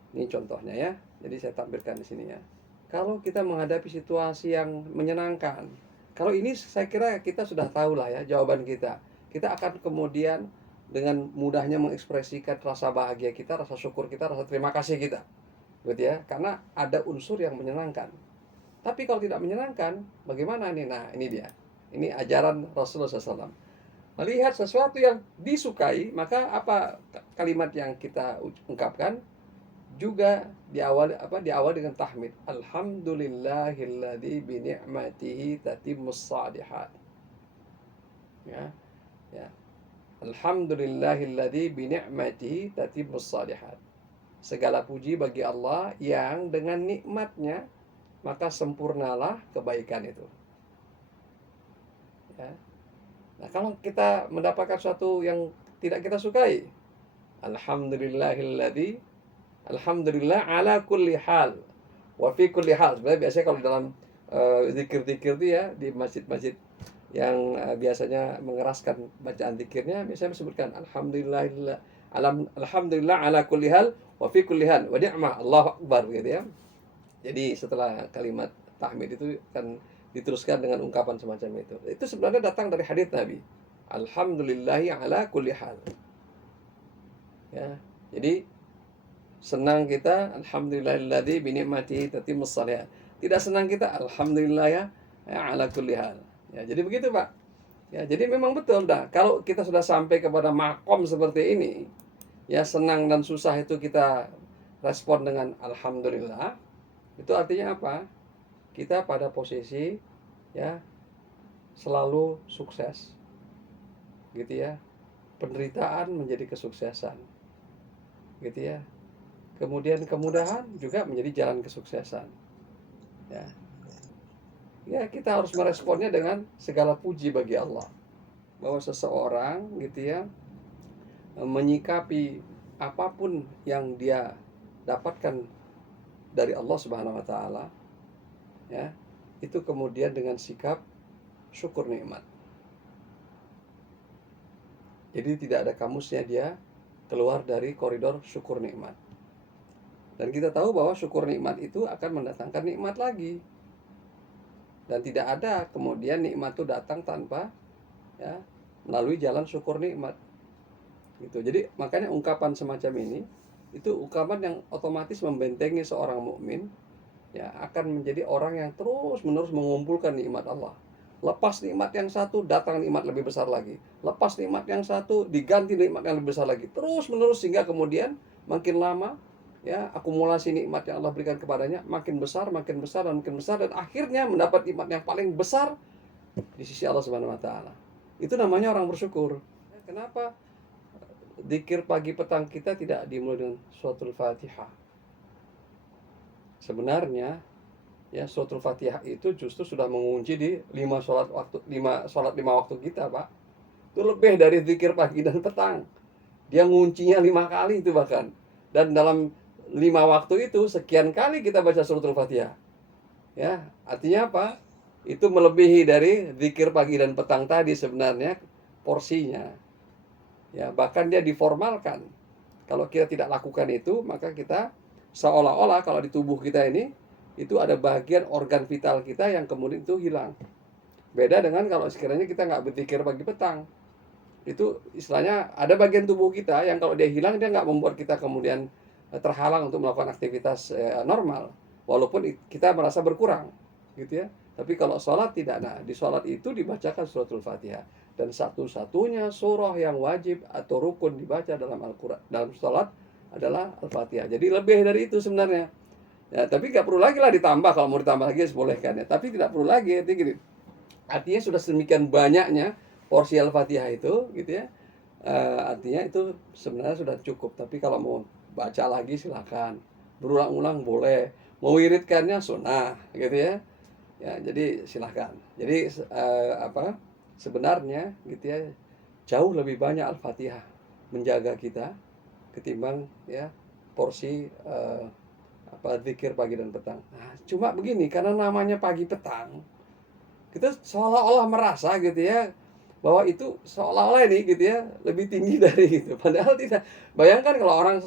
Ini contohnya ya. Jadi saya tampilkan di sini ya. Kalau kita menghadapi situasi yang menyenangkan, kalau ini saya kira kita sudah tahu lah ya jawaban kita. Kita akan kemudian dengan mudahnya mengekspresikan rasa bahagia kita, rasa syukur kita, rasa terima kasih kita. Gitu ya. Karena ada unsur yang menyenangkan. Tapi kalau tidak menyenangkan, bagaimana nih? Nah, ini dia. Ini ajaran Rasulullah SAW. Melihat sesuatu yang disukai, maka apa kalimat yang kita ungkapkan? Juga diawali dengan tahmid. Alhamdulillahilladzi bi ni'matihi tatimmus shalihat. Ya. Ya. Alhamdulillahilladzi bi ni'matihi tatimmus shalihat. Segala puji bagi Allah yang dengan nikmatnya maka sempurnalah kebaikan itu. Ya. Nah, kalau kita mendapatkan sesuatu yang tidak kita sukai, Alhamdulillah ala kulli hal wa fi kulli hal. Sebenarnya biasanya kalau dalam zikir-zikir itu ya di masjid-masjid yang biasanya mengeraskan bacaan zikirnya biasanya disebutkan alhamdulillah ala kulli hal wa fi kulli hal wa ni'mah Allahu akbar gitu ya. Jadi setelah kalimat tahmid itu kan diteruskan dengan ungkapan semacam itu. Itu sebenarnya datang dari hadits Nabi. Alhamdulillahi ala kulli hal. Ya. Jadi senang kita alhamdulillahilladzi bi ni'matihi tatimmus shalihat. Tidak senang kita alhamdulillah ya ala kulli hal. Ya, jadi begitu, Pak. Ya, jadi memang betul dah. Kalau kita sudah sampai kepada makom seperti ini, ya senang dan susah itu kita respon dengan alhamdulillah. Itu artinya apa? Kita pada posisi ya selalu sukses. Gitu ya. Penderitaan menjadi kesuksesan. Gitu ya. Kemudian kemudahan juga menjadi jalan kesuksesan. Ya. Ya, kita harus meresponnya dengan segala puji bagi Allah. Bahwa seseorang gitu ya menyikapi apapun yang dia dapatkan dari Allah Subhanahu wa taala ya, itu kemudian dengan sikap syukur nikmat. Jadi tidak ada kamusnya dia keluar dari koridor syukur nikmat. Dan kita tahu bahwa syukur nikmat itu akan mendatangkan nikmat lagi. Dan tidak ada kemudian nikmat itu datang tanpa ya melalui jalan syukur nikmat. Gitu. Jadi makanya ungkapan semacam ini itu ungkapan yang otomatis membentengi seorang mukmin ya akan menjadi orang yang terus-menerus mengumpulkan nikmat Allah. Lepas nikmat yang satu, datang nikmat lebih besar lagi. Lepas nikmat yang satu, diganti nikmat yang lebih besar lagi. Terus-menerus sehingga kemudian makin lama ya akumulasi nikmat yang Allah berikan kepadanya makin besar, makin besar dan makin besar, dan akhirnya mendapat nikmat yang paling besar di sisi Allah Subhanahu wa taala. Itu namanya orang bersyukur. Kenapa zikir pagi petang kita tidak dimulai dengan suratul Fatihah? Sebenarnya ya suratul Fatihah itu justru sudah mengunci di 5 waktu kita, Pak. Itu lebih dari zikir pagi dan petang. Dia nguncinya 5 kali itu bahkan. Dan dalam 5 waktu itu sekian kali kita baca suratul Fatihah. Ya, artinya apa? Itu melebihi dari zikir pagi dan petang tadi sebenarnya porsinya. Ya, bahkan dia diformalkan. Kalau kita tidak lakukan itu, maka kita seolah-olah kalau di tubuh kita ini itu ada bagian organ vital kita yang kemudian itu hilang. Beda dengan kalau sekiranya kita nggak berzikir pagi petang. Itu istilahnya ada bagian tubuh kita yang kalau dia hilang, dia nggak membuat kita kemudian terhalang untuk melakukan aktivitas normal. Walaupun kita merasa berkurang, gitu ya. Tapi kalau sholat tidak. Nah, di sholat itu dibacakan suratul Fatihah. Dan satu-satunya surah yang wajib atau rukun dibaca dalam Al-Quran, dalam sholat adalah Al-Fatihah. Jadi lebih dari itu sebenarnya. Ya, tapi nggak perlu lagi lah ditambah. Kalau mau ditambah lagi bolehkan ya. Tapi tidak perlu lagi. Artinya sudah sedemikian banyaknya porsi Al-Fatihah itu, gitu ya. Artinya itu sebenarnya sudah cukup. Tapi kalau mau baca lagi silakan. Berulang-ulang boleh. Mau wiridkannya sunnah, gitu ya. Ya, jadi silahkan. Jadi sebenarnya gitu ya, jauh lebih banyak Al-Fatihah menjaga kita ketimbang ya porsi zikir pagi dan petang. Nah, cuma begini, karena namanya pagi petang, kita seolah-olah merasa gitu ya bahwa itu seolah-olah ini gitu ya lebih tinggi dari itu. Padahal tidak. Bayangkan kalau orang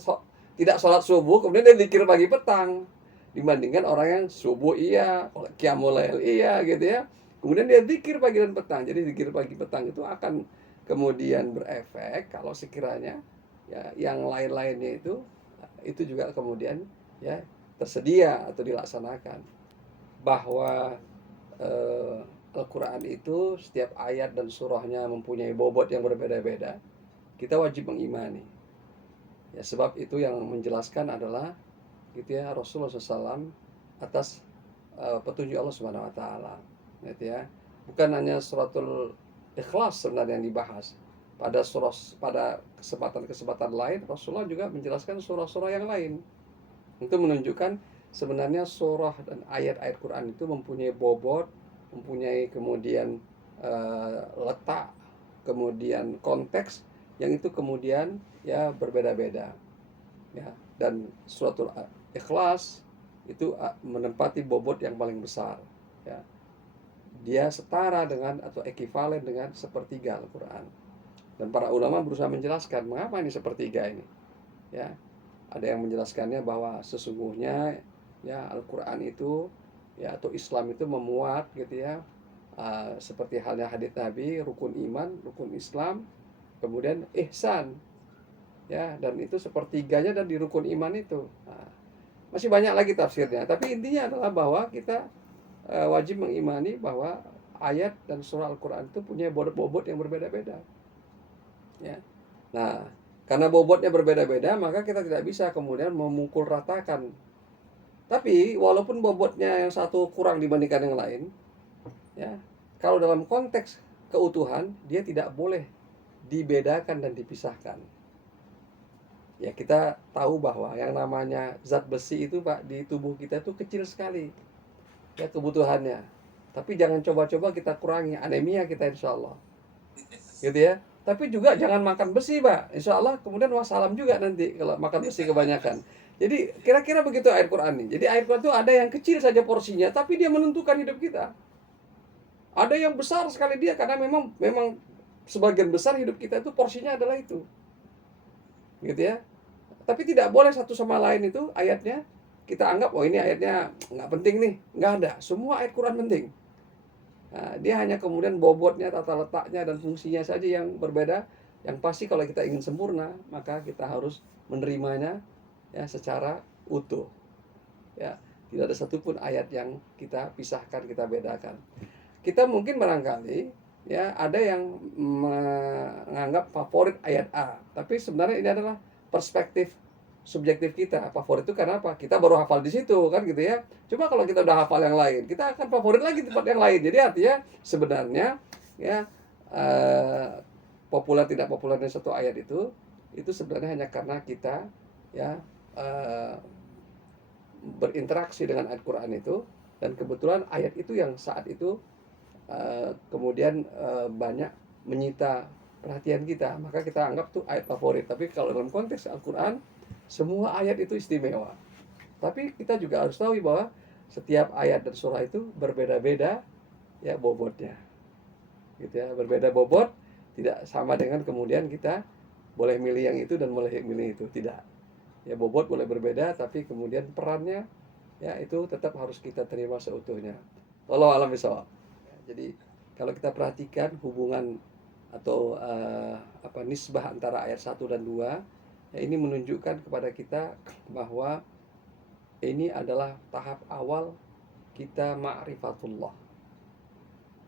tidak sholat subuh kemudian dia zikir pagi petang, dibandingkan orang yang subuh iya, qiyamul lail iya gitu ya. Kemudian dia zikir pagi dan petang. Jadi zikir pagi petang itu akan kemudian berefek kalau sekiranya ya yang lain-lainnya itu juga kemudian ya tersedia atau dilaksanakan. Bahwa Al-Quran itu setiap ayat dan surahnya mempunyai bobot yang berbeda-beda. Kita wajib mengimani. Ya, sebab itu yang menjelaskan adalah gitu ya Rasulullah SAW atas petunjuk Allah Subhanahu Wa Taala, gitu ya. Bukan hanya suratul Ikhlas sebenarnya yang dibahas. Pada kesempatan-kesempatan lain Rasulullah juga menjelaskan surah-surah yang lain. Itu menunjukkan sebenarnya surah dan ayat-ayat Quran itu mempunyai bobot, mempunyai kemudian letak, kemudian konteks yang itu kemudian ya berbeda-beda. Ya, dan suratul Ikhlas itu menempati bobot yang paling besar. Ya. Dia setara dengan atau ekivalen dengan sepertiga Al-Quran. Dan para ulama berusaha menjelaskan mengapa ini sepertiga ini. Ya, ada yang menjelaskannya bahwa sesungguhnya ya Al-Quran itu ya atau Islam itu memuat gitu ya seperti halnya hadits Nabi, rukun iman, rukun Islam, kemudian ihsan ya, dan itu sepertiganya dan di rukun iman itu. Nah, masih banyak lagi tafsirnya, tapi intinya adalah bahwa kita wajib mengimani bahwa ayat dan surah Al-Quran itu punya bobot yang berbeda-beda ya. Nah, karena bobotnya berbeda-beda, maka kita tidak bisa kemudian memukul ratakan. Tapi walaupun bobotnya yang satu kurang dibandingkan yang lain, ya, kalau dalam konteks keutuhan dia tidak boleh dibedakan dan dipisahkan. Ya, kita tahu bahwa yang namanya zat besi itu Pak di tubuh kita itu kecil sekali ya kebutuhannya. Tapi jangan coba-coba kita kurangi, anemia kita insya Allah, gitu ya. Tapi juga jangan makan besi Pak, insya Allah kemudian wassalam juga nanti kalau makan besi kebanyakan. Jadi kira-kira begitu ayat Quran ini. Jadi ayat Quran itu ada yang kecil saja porsinya, tapi dia menentukan hidup kita. Ada yang besar sekali dia, karena memang sebagian besar hidup kita itu porsinya adalah itu, gitu ya. Tapi tidak boleh satu sama lain itu ayatnya kita anggap oh ini ayatnya nggak penting nih, nggak ada. Semua ayat Quran penting. Nah, dia hanya kemudian bobotnya, tata letaknya dan fungsinya saja yang berbeda. Yang pasti kalau kita ingin sempurna, maka kita harus menerimanya ya secara utuh. Ya, Tidak ada satupun ayat yang kita pisahkan, kita bedakan. Kita mungkin barangkali ya ada yang menganggap favorit ayat A, tapi sebenarnya ini adalah perspektif subjektif kita. Favorit itu karena apa? Kita baru hafal di situ kan gitu ya. Coba kalau kita udah hafal yang lain, kita akan favorit lagi tempat yang lain. Jadi artinya sebenarnya ya populer tidak populernya satu ayat itu sebenarnya hanya karena kita ya berinteraksi dengan ayat Quran itu, dan kebetulan ayat itu yang saat itu kemudian banyak menyita perhatian kita, maka kita anggap tuh ayat favorit. Tapi kalau dalam konteks Al-Quran, semua ayat itu istimewa. Tapi kita juga harus tahu bahwa setiap ayat dan surah itu berbeda-beda ya bobotnya, gitu ya, berbeda bobot. Tidak sama dengan kemudian kita boleh milih yang itu dan boleh milih itu, tidak. Ya bobot boleh berbeda, tapi kemudian perannya ya itu tetap harus kita terima seutuhnya. Wallahu a'lam bishawab. Jadi kalau kita perhatikan hubungan atau nisbah antara ayat 1 dan 2, ya ini menunjukkan kepada kita bahwa ini adalah tahap awal kita ma'rifatullah.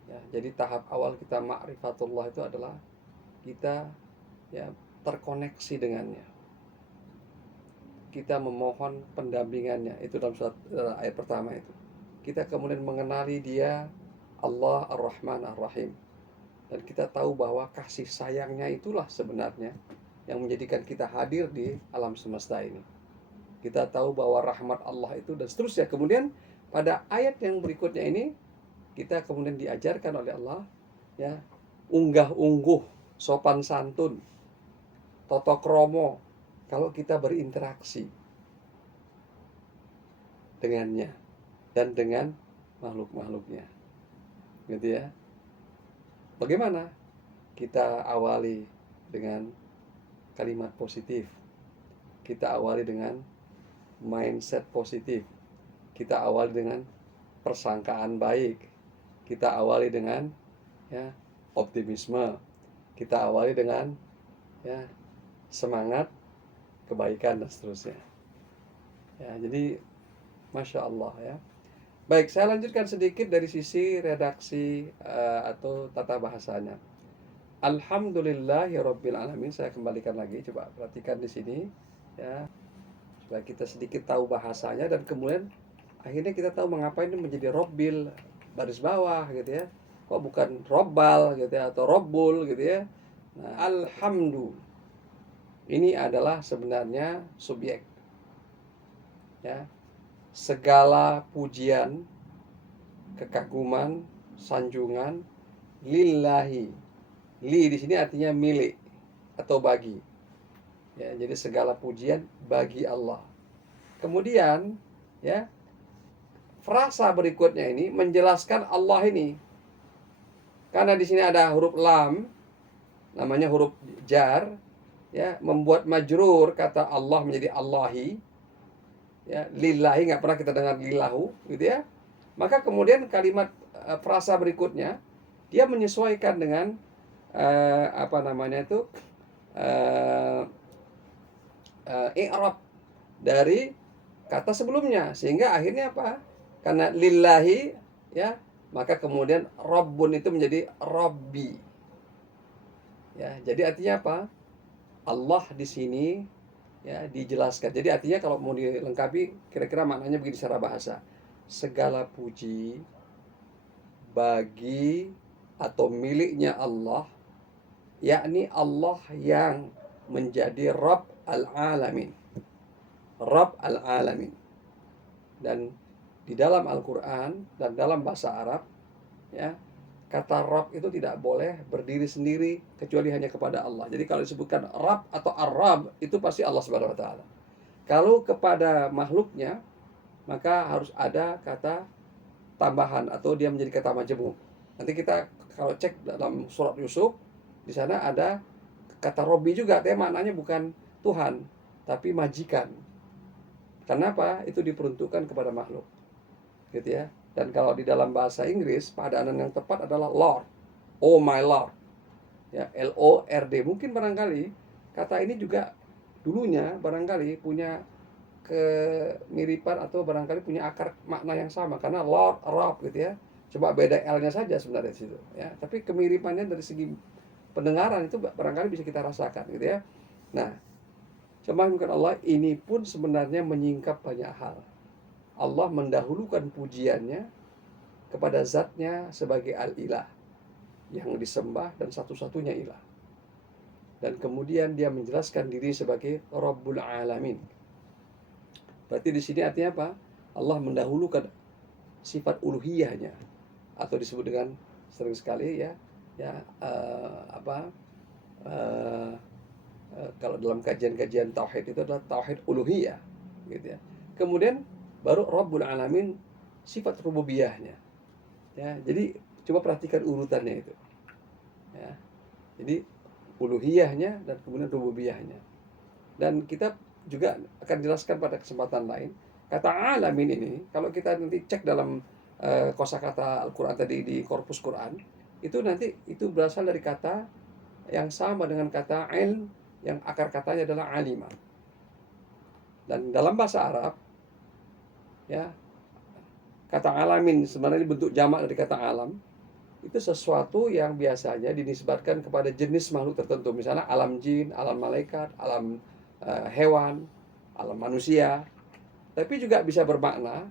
Ya, jadi tahap awal kita ma'rifatullah itu adalah kita ya terkoneksi dengannya. Kita memohon pendampingannya, itu dalam surat ayat pertama itu. Kita kemudian mengenali dia Allah Ar-Rahman Ar-Rahim. Dan kita tahu bahwa kasih sayangnya itulah sebenarnya yang menjadikan kita hadir di alam semesta ini. Kita tahu bahwa rahmat Allah itu dan seterusnya. Kemudian pada ayat yang berikutnya ini kita kemudian diajarkan oleh Allah ya, unggah-ungguh, sopan santun, toto kromo kalau kita berinteraksi dengannya dan dengan makhluk-makhluknya. Gitu ya. Bagaimana? Kita awali dengan kalimat positif. Kita awali dengan mindset positif. Kita awali dengan persangkaan baik. Kita awali dengan ya optimisme. Kita awali dengan ya semangat kebaikan dan seterusnya. Ya, jadi Masya Allah ya. Baik, saya lanjutkan sedikit dari sisi redaksi atau tata bahasanya. Alhamdulillahirabbil alamin. Saya kembalikan lagi, coba perhatikan di sini ya, supaya kita sedikit tahu bahasanya dan kemudian akhirnya kita tahu mengapa ini menjadi Robbil baris bawah gitu ya. Kok bukan Robbal gitu ya atau Robbul gitu ya. Nah, alhamdu ini adalah sebenarnya subjek ya. Segala pujian, kekaguman, sanjungan lillahi. Li di sini artinya milik atau bagi. Ya, jadi segala pujian bagi Allah. Kemudian ya, frasa berikutnya ini menjelaskan Allah ini. Karena di sini ada huruf lam, namanya huruf jar, ya, membuat majrur kata Allah menjadi Allahi. Ya, lillahi nggak pernah kita dengar lillahu, gitu ya. Maka kemudian kalimat frasa berikutnya dia menyesuaikan dengan i'rab dari kata sebelumnya, sehingga akhirnya apa? Karena lillahi ya, maka kemudian Rabbun itu menjadi Rabbi. Ya, jadi artinya apa? Allah di sini ya dijelaskan. Jadi artinya kalau mau dilengkapi kira-kira maknanya begini secara bahasa. Segala puji bagi atau miliknya Allah, yakni Allah yang menjadi Rabb al-Alamin. Rabb al-Alamin. Dan di dalam Al-Quran dan dalam bahasa Arab ya, kata Rabb itu tidak boleh berdiri sendiri kecuali hanya kepada Allah. Jadi kalau disebutkan Rabb atau Ar-Rabb itu pasti Allah Subhanahu wa taala. Kalau kepada makhluknya maka harus ada kata tambahan atau dia menjadi kata majemuk. Nanti kita kalau cek dalam surat Yusuf di sana ada kata Robbi juga, tapi maknanya bukan Tuhan tapi majikan. Kenapa? Itu diperuntukkan kepada makhluk. Gitu ya. Dan kalau di dalam bahasa Inggris, padanan yang tepat adalah Lord. Oh my Lord. Ya, Lord. Mungkin barangkali kata ini juga dulunya barangkali punya kemiripan atau barangkali punya akar makna yang sama karena Lord, Rob gitu ya. Cuma beda L-nya saja sebenarnya di situ ya. Tapi kemiripannya dari segi pendengaran itu barangkali bisa kita rasakan gitu ya. Nah, bukan Allah ini pun sebenarnya menyingkap banyak hal. Allah mendahulukan pujiannya kepada zatnya sebagai al-ilah yang disembah dan satu-satunya ilah. Dan kemudian dia menjelaskan diri sebagai Rabbul Alamin. Berarti di sini artinya apa? Allah mendahulukan sifat uluhiyahnya atau disebut dengan sering sekali ya kalau dalam kajian-kajian tauhid itu adalah tauhid uluhiyah gitu ya. Kemudian baru Rabbul Alamin sifat rububiyahnya. Ya, jadi coba perhatikan urutannya itu. Ya. Jadi uluhiyahnya dan kemudian rububiyahnya. Dan kita juga akan jelaskan pada kesempatan lain. Kata alamin ini, kalau kita nanti cek dalam kosakata Al-Quran tadi di korpus Quran, itu nanti itu berasal dari kata yang sama dengan kata ilm yang akar katanya adalah alima. Dan dalam bahasa Arab, ya kata alamin sebenarnya bentuk jamak dari kata alam. Itu sesuatu yang biasanya dinisbatkan kepada jenis makhluk tertentu. Misalnya alam jin, alam malaikat, alam hewan, alam manusia. Tapi juga bisa bermakna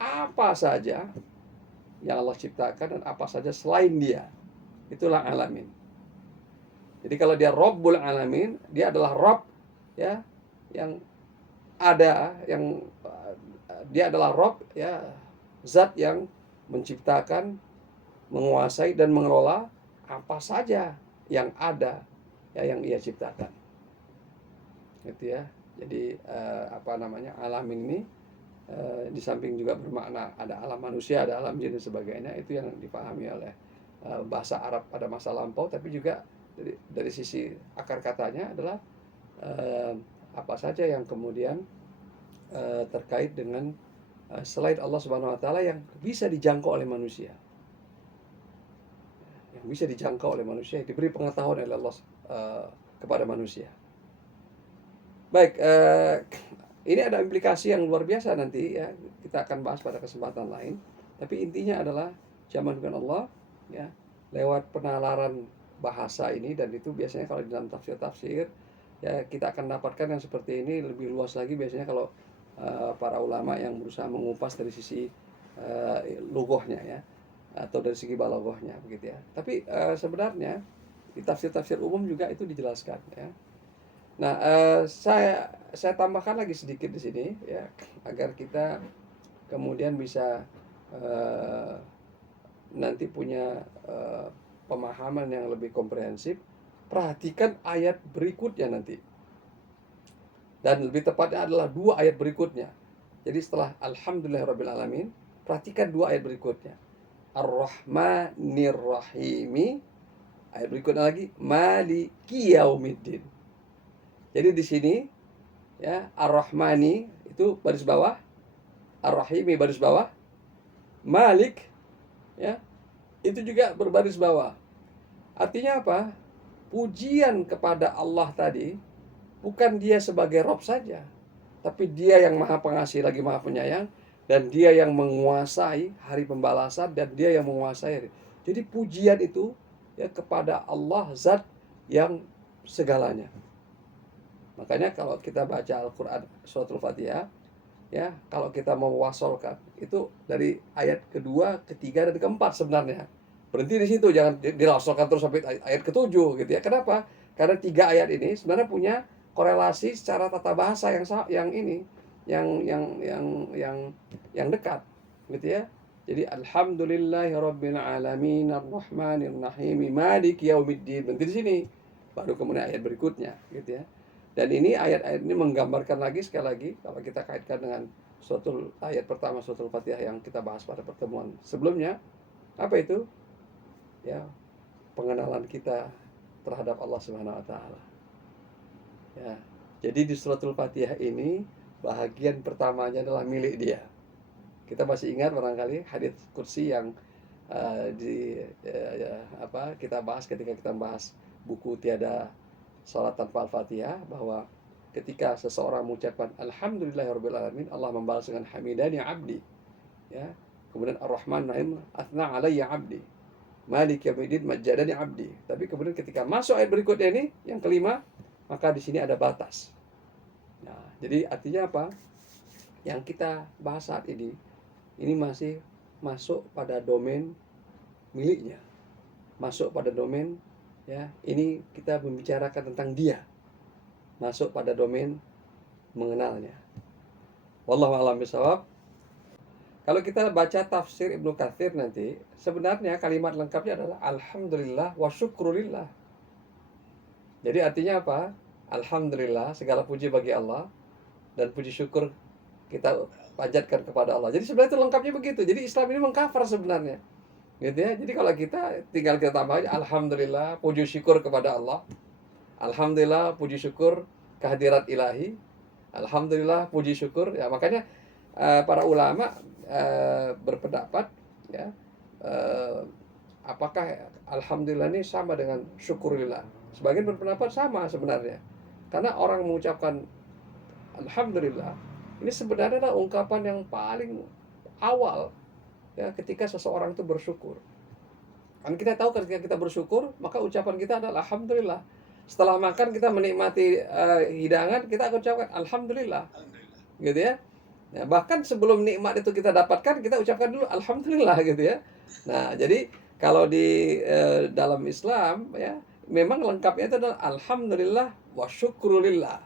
apa saja yang Allah ciptakan dan apa saja selain dia. Itulah alamin. Jadi kalau dia Rabbul Alamin, dia adalah Rabb ya yang ada, yang dia adalah Rabb ya, zat yang menciptakan, menguasai dan mengelola apa saja yang ada ya yang ia ciptakan. Gitu ya. Jadi alamin ini di samping juga bermakna ada alam manusia, ada alam jin dan sebagainya, itu yang dipahami oleh bahasa Arab pada masa lampau, tapi juga dari sisi akar katanya adalah apa saja yang kemudian terkait dengan selain Allah Subhanahu wa taala yang bisa dijangkau oleh manusia. Yang bisa dijangkau oleh manusia, yang diberi pengetahuan oleh Allah kepada manusia. Baik, ini ada implikasi yang luar biasa nanti ya, kita akan bahas pada kesempatan lain. Tapi intinya adalah zaman dengan Allah ya, lewat penalaran bahasa ini, dan itu biasanya kalau di dalam tafsir-tafsir ya kita akan dapatkan yang seperti ini lebih luas lagi biasanya kalau para ulama yang berusaha mengupas dari sisi lughahnya ya, atau dari segi balaghahnya begitu ya. Tapi sebenarnya di tafsir-tafsir umum juga itu dijelaskan ya. Nah, saya tambahkan lagi sedikit di sini ya, agar kita kemudian bisa nanti punya pemahaman yang lebih komprehensif. Perhatikan ayat berikutnya nanti. Dan lebih tepatnya adalah 2 ayat berikutnya. Jadi setelah Alhamdulillahirrabbilalamin, perhatikan 2 ayat berikutnya. Ar-Rahmanir Rahimi. Ayat berikutnya lagi, Maliki Yaumiddin. Jadi di sini ya, Ar-Rahmani itu baris bawah, Ar-Rahimi baris bawah, Malik ya itu juga berbaris bawah. Artinya apa? Pujian kepada Allah tadi bukan dia sebagai Rabb saja, tapi dia yang maha pengasih lagi maha penyayang, dan dia yang menguasai hari pembalasan, dan dia yang menguasai. Jadi pujian itu ya kepada Allah, zat yang segalanya. Makanya kalau kita baca Al-Quran suratul Fatihah ya, kalau kita mau wasolkan itu dari ayat kedua, ketiga, dan keempat sebenarnya. Berhenti di situ, jangan diwasolkan terus sampai ayat ketujuh gitu ya. Kenapa? Karena 3 ayat ini sebenarnya punya korelasi secara tata bahasa yang ini, yang dekat gitu ya. Jadi alhamdulillahirabbil alamin arrahmanir rahim maliki yaumiddin. Berhenti di sini. Baru kemudian ayat berikutnya gitu ya. Dan ini ayat-ayat ini menggambarkan lagi, sekali lagi kalau kita kaitkan dengan suatu ayat pertama suratul Fatihah yang kita bahas pada pertemuan sebelumnya, apa itu? Ya, pengenalan kita terhadap Allah Subhanahu wa taala. Ya. Jadi di suratul Fatihah ini bahagian pertamanya adalah milik dia. Kita masih ingat barangkali hadits kursi yang kita bahas ketika kita bahas buku Tiada Salat Tanpa Al-Fatihah, bahwa ketika seseorang mengucapkan alhamdulillahirabbil alamin, Allah membalas dengan hamidani abdi, ya. Kemudian ar-rahman rahim, athna alayya abdi, malik yaumiddin majjadani abdi. Tapi kemudian ketika masuk ayat berikutnya ini yang kelima, maka di sini ada batas. Nah, jadi artinya apa? Yang kita bahas saat ini masih masuk pada domain miliknya, masuk pada domain, ya, ini kita membicarakan tentang dia, masuk pada domain mengenalnya. Wallahu a'lam bishawab. Kalau kita baca tafsir Ibnu Katsir nanti, sebenarnya kalimat lengkapnya adalah alhamdulillah wa syukrulillah. Jadi artinya apa? Alhamdulillah, segala puji bagi Allah, dan puji syukur kita panjatkan kepada Allah. Jadi sebenarnya itu lengkapnya begitu. Jadi Islam ini mengcover sebenarnya, gitu ya. Jadi kalau kita tinggal kita tambah aja alhamdulillah, puji syukur kepada Allah. Alhamdulillah, puji syukur kehadirat ilahi. Alhamdulillah, puji syukur, ya. Makanya para ulama berpendapat, ya, apakah alhamdulillah ini sama dengan syukurillah? Sebagian berpendapat sama sebenarnya. Karena orang mengucapkan alhamdulillah ini sebenarnya adalah ungkapan yang paling awal, ya, ketika seseorang itu bersyukur. Kan kita tahu ketika kita bersyukur, maka ucapan kita adalah alhamdulillah. Setelah makan kita menikmati hidangan, kita akan ucapkan alhamdulillah, gitu ya. Nah, bahkan sebelum nikmat itu kita dapatkan, kita ucapkan dulu alhamdulillah, gitu ya. Nah, jadi kalau di dalam Islam, ya, memang lengkapnya itu adalah alhamdulillah wa syukrulillah.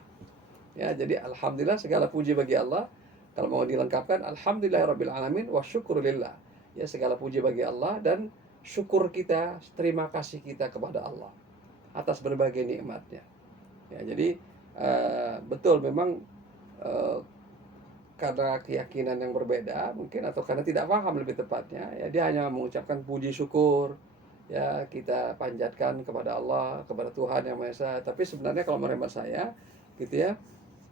Ya, jadi alhamdulillah, segala puji bagi Allah. Kalau mau dilengkapkan alhamdulillahirabbil alamin wa syukrulillah. Ya, segala puji bagi Allah dan syukur kita, terima kasih kita kepada Allah atas berbagai nikmatnya. Ya, jadi betul memang karena keyakinan yang berbeda mungkin, atau karena tidak paham lebih tepatnya, ya, dia hanya mengucapkan puji syukur, ya, kita panjatkan kepada Allah, kepada Tuhan Yang Maha Esa. Tapi sebenarnya kalau menurut saya, gitu ya,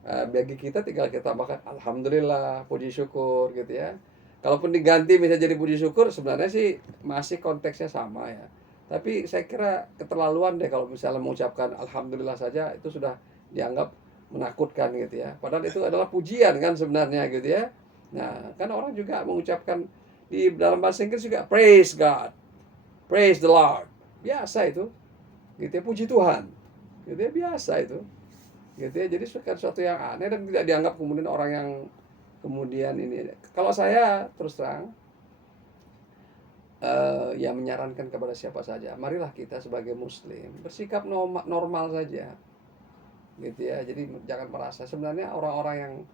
bagi kita tinggal kita tambahkan alhamdulillah, puji syukur, gitu ya. Kalaupun diganti bisa jadi puji syukur, sebenarnya sih masih konteksnya sama, ya. Tapi saya kira keterlaluan deh kalau misalnya mengucapkan alhamdulillah saja itu sudah dianggap menakutkan, gitu ya. Padahal itu adalah pujian kan sebenarnya, gitu ya. Nah, kan orang juga mengucapkan di dalam bahasa Inggris juga praise God, praise the Lord. Biasa itu, gitu ya, puji Tuhan. Gitu ya, biasa itu. Gitu ya. Jadi sesuatu yang aneh dan tidak dianggap kemudian orang yang kemudian ini. Kalau saya terus terang ya menyarankan kepada siapa saja, marilah kita sebagai muslim bersikap normal saja, gitu ya. Jadi jangan merasa sebenarnya orang-orang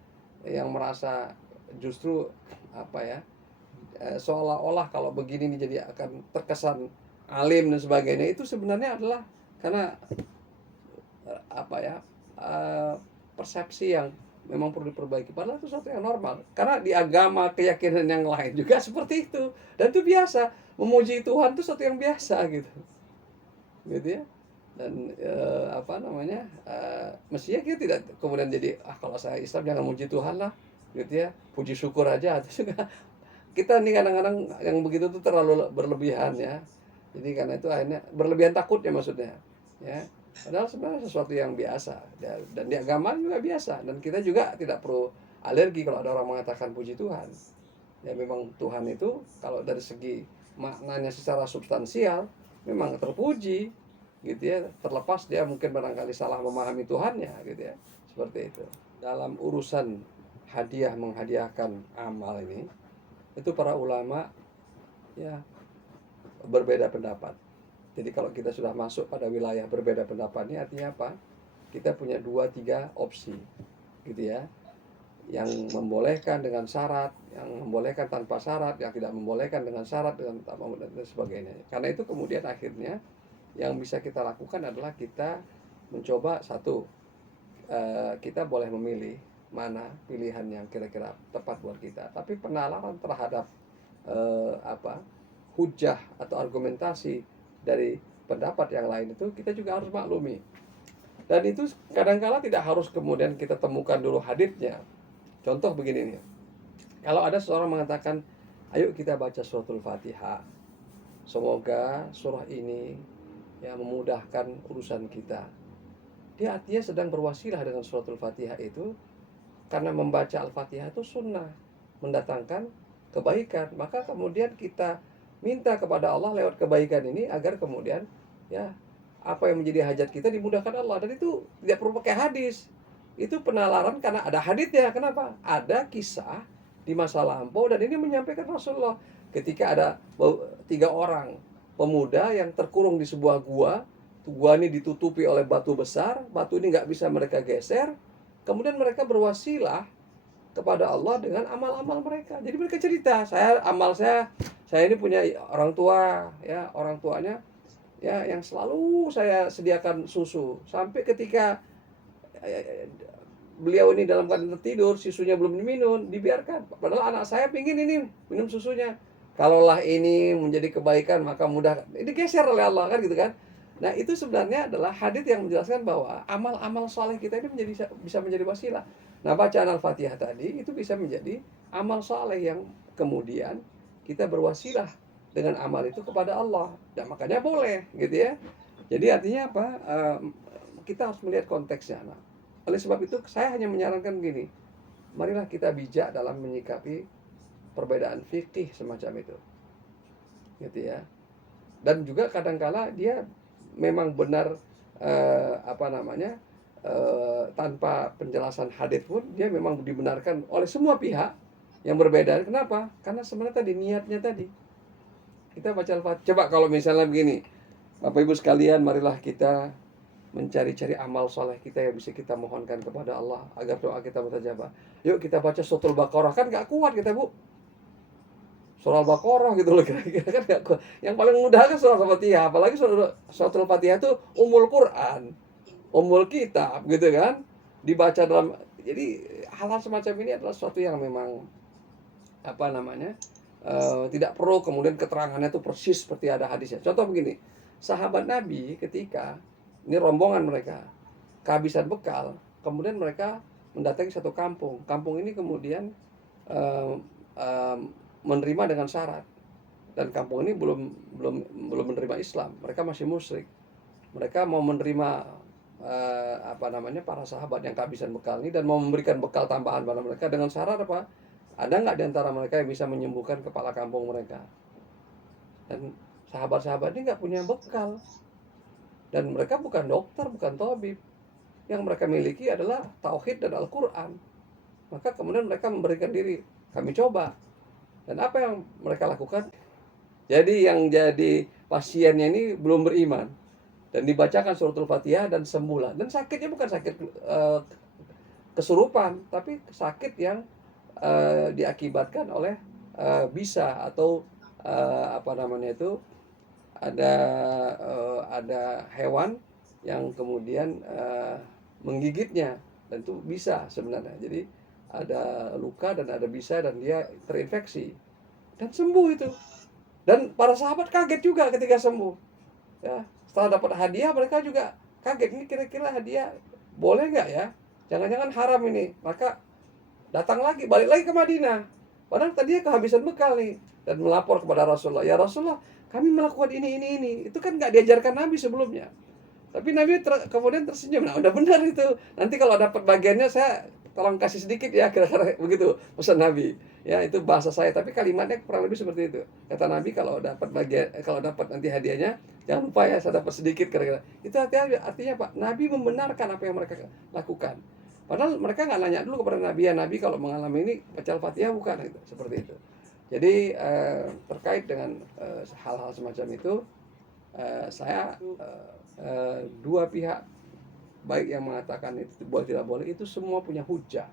yang merasa justru apa ya, seolah-olah kalau begini nih jadi akan terkesan alim dan sebagainya, itu sebenarnya adalah karena apa ya, persepsi yang memang perlu diperbaiki. Padahal itu sesuatu yang normal. Karena di agama, keyakinan yang lain juga seperti itu. Dan itu biasa. Memuji Tuhan itu sesuatu yang biasa, gitu. Gitu ya. Dan apa namanya, mestinya kita tidak kemudian jadi, kalau saya Islam jangan muji Tuhan lah, gitu ya. Puji syukur aja. Itu juga kita nih kadang-kadang yang begitu tuh terlalu berlebihan, ya. Jadi karena itu akhirnya berlebihan takutnya maksudnya, ya. Padahal sebenarnya sesuatu yang biasa, dan di agama juga biasa, dan kita juga tidak perlu alergi kalau ada orang mengatakan puji Tuhan. Ya, memang Tuhan itu kalau dari segi maknanya secara substansial memang terpuji, gitu ya, terlepas dia mungkin barangkali salah memahami Tuhannya, gitu ya, seperti itu. Dalam urusan hadiah menghadiahkan amal ini, itu para ulama, ya, berbeda pendapat. Jadi kalau kita sudah masuk pada wilayah berbeda pendapat ini artinya apa? Kita punya 2-3 opsi, gitu ya. Yang membolehkan dengan syarat, yang membolehkan tanpa syarat, yang tidak membolehkan dengan syarat dan sebagainya. Karena itu kemudian akhirnya yang bisa kita lakukan adalah kita mencoba satu, kita boleh memilih mana pilihan yang kira-kira tepat buat kita. Tapi penalaran terhadap hujah atau argumentasi dari pendapat yang lain itu kita juga harus maklumi. Dan itu kadang-kala tidak harus kemudian kita temukan dulu haditsnya. Contoh begini nih. Kalau ada seorang mengatakan, ayo kita baca suratul Fatihah, semoga surah ini, ya, memudahkan urusan kita. dia artinya sedang berwasilah dengan suratul Fatihah itu, karena membaca Al-Fatihah itu sunnah, mendatangkan kebaikan. Maka kemudian kita minta kepada Allah lewat kebaikan ini agar kemudian ya apa yang menjadi hajat kita dimudahkan Allah. Dan itu tidak perlu pakai hadis. Itu penalaran karena ada hadisnya. Kenapa? Ada kisah di masa lampau dan ini menyampaikan Rasulullah ketika ada 3 orang pemuda yang terkurung di sebuah gua. Gua ini ditutupi oleh batu besar, batu ini nggak bisa mereka geser. Kemudian mereka berwasilah kepada Allah dengan amal-amal mereka. Jadi mereka cerita, saya ini punya orang tua, ya orang tuanya ya yang selalu saya sediakan susu sampai ketika beliau ini dalam keadaan tertidur, susunya belum diminum, dibiarkan. Padahal anak saya pingin ini minum susunya. Kalaulah ini menjadi kebaikan maka mudah digeser oleh Allah kan gitu kan. Nah itu sebenarnya adalah hadits yang menjelaskan bahwa amal-amal soleh kita ini bisa menjadi wasilah. Nah bacaan Al-Fatihah tadi itu bisa menjadi amal soleh yang kemudian kita berwasilah dengan amal itu kepada Allah. Dan makanya boleh gitu ya. Jadi artinya apa? Kita harus melihat konteksnya. Nah, oleh sebab itu saya hanya menyarankan begini. Marilah kita bijak dalam menyikapi perbedaan fikih semacam itu. Gitu ya. Dan juga kadangkala dia memang benar tanpa penjelasan hadits pun dia memang dibenarkan oleh semua pihak yang berbeda. Kenapa? Karena sebenarnya tadi niatnya tadi. Kita baca Al-Fatihah. Coba kalau misalnya begini, Bapak Ibu sekalian, marilah kita mencari-cari amal soleh kita yang bisa kita mohonkan kepada Allah agar doa kita mustajabah. Yuk kita baca suratul Baqarah, kan gak kuat kita Bu. Surah Al-Baqarah gitu loh kira-kira kan gak kuat. Yang paling mudah kan surah Al-Fatihah, apalagi suratul Fatihah itu umul Quran, umul kitab gitu kan. Dibaca dalam, jadi hal-hal semacam ini adalah sesuatu yang memang tidak perlu kemudian keterangannya itu persis seperti ada hadisnya. Contoh begini, sahabat Nabi ketika ini rombongan mereka kehabisan bekal, kemudian mereka mendatangi satu kampung. Kampung ini kemudian menerima dengan syarat, dan kampung ini belum menerima Islam, mereka masih musyrik. Mereka mau menerima para sahabat yang kehabisan bekal ini dan mau memberikan bekal tambahan pada mereka dengan syarat apa? Ada nggak di antara mereka yang bisa menyembuhkan kepala kampung mereka? Dan sahabat-sahabat ini nggak punya bekal. Dan mereka bukan dokter, bukan tabib. Yang mereka miliki adalah tauhid dan Al-Quran. Maka kemudian mereka memberikan diri, kami coba. Dan apa yang mereka lakukan? Jadi yang jadi pasiennya ini belum beriman. Dan dibacakan suratul Fatihah dan sembuh. Dan sakitnya bukan sakit kesurupan, tapi sakit yang diakibatkan oleh bisa atau ada hewan yang kemudian menggigitnya, dan itu bisa sebenarnya. Jadi ada luka dan ada bisa dan dia terinfeksi dan sembuh itu. Dan para sahabat kaget juga ketika sembuh. Ya, setelah dapat hadiah mereka juga kaget, ini kira-kira hadiah boleh nggak ya? Jangan-jangan haram ini. Maka datang lagi, balik lagi ke Madinah. Padahal tadinya kehabisan bekal nih, dan melapor kepada Rasulullah, ya Rasulullah, kami melakukan ini. Itu kan nggak diajarkan Nabi sebelumnya. Tapi Nabi kemudian tersenyum. Nah, udah benar itu. Nanti kalau dapat bagiannya saya tolong kasih sedikit ya, kira-kira begitu pesan Nabi. Ya, itu bahasa saya, tapi kalimatnya kurang lebih seperti itu. Kata Nabi, kalau dapat nanti hadiahnya, jangan lupa ya saya dapat sedikit kira-kira. Itu artinya Pak, Nabi membenarkan apa yang mereka lakukan. Padahal mereka nggak nanya dulu kepada Nabi, ya Nabi kalau mengalami ini baca Al-Fatihah bukan, gitu, seperti itu. Jadi terkait dengan hal-hal semacam itu, saya dua pihak, baik yang mengatakan itu boleh tidak boleh, itu semua punya hujah,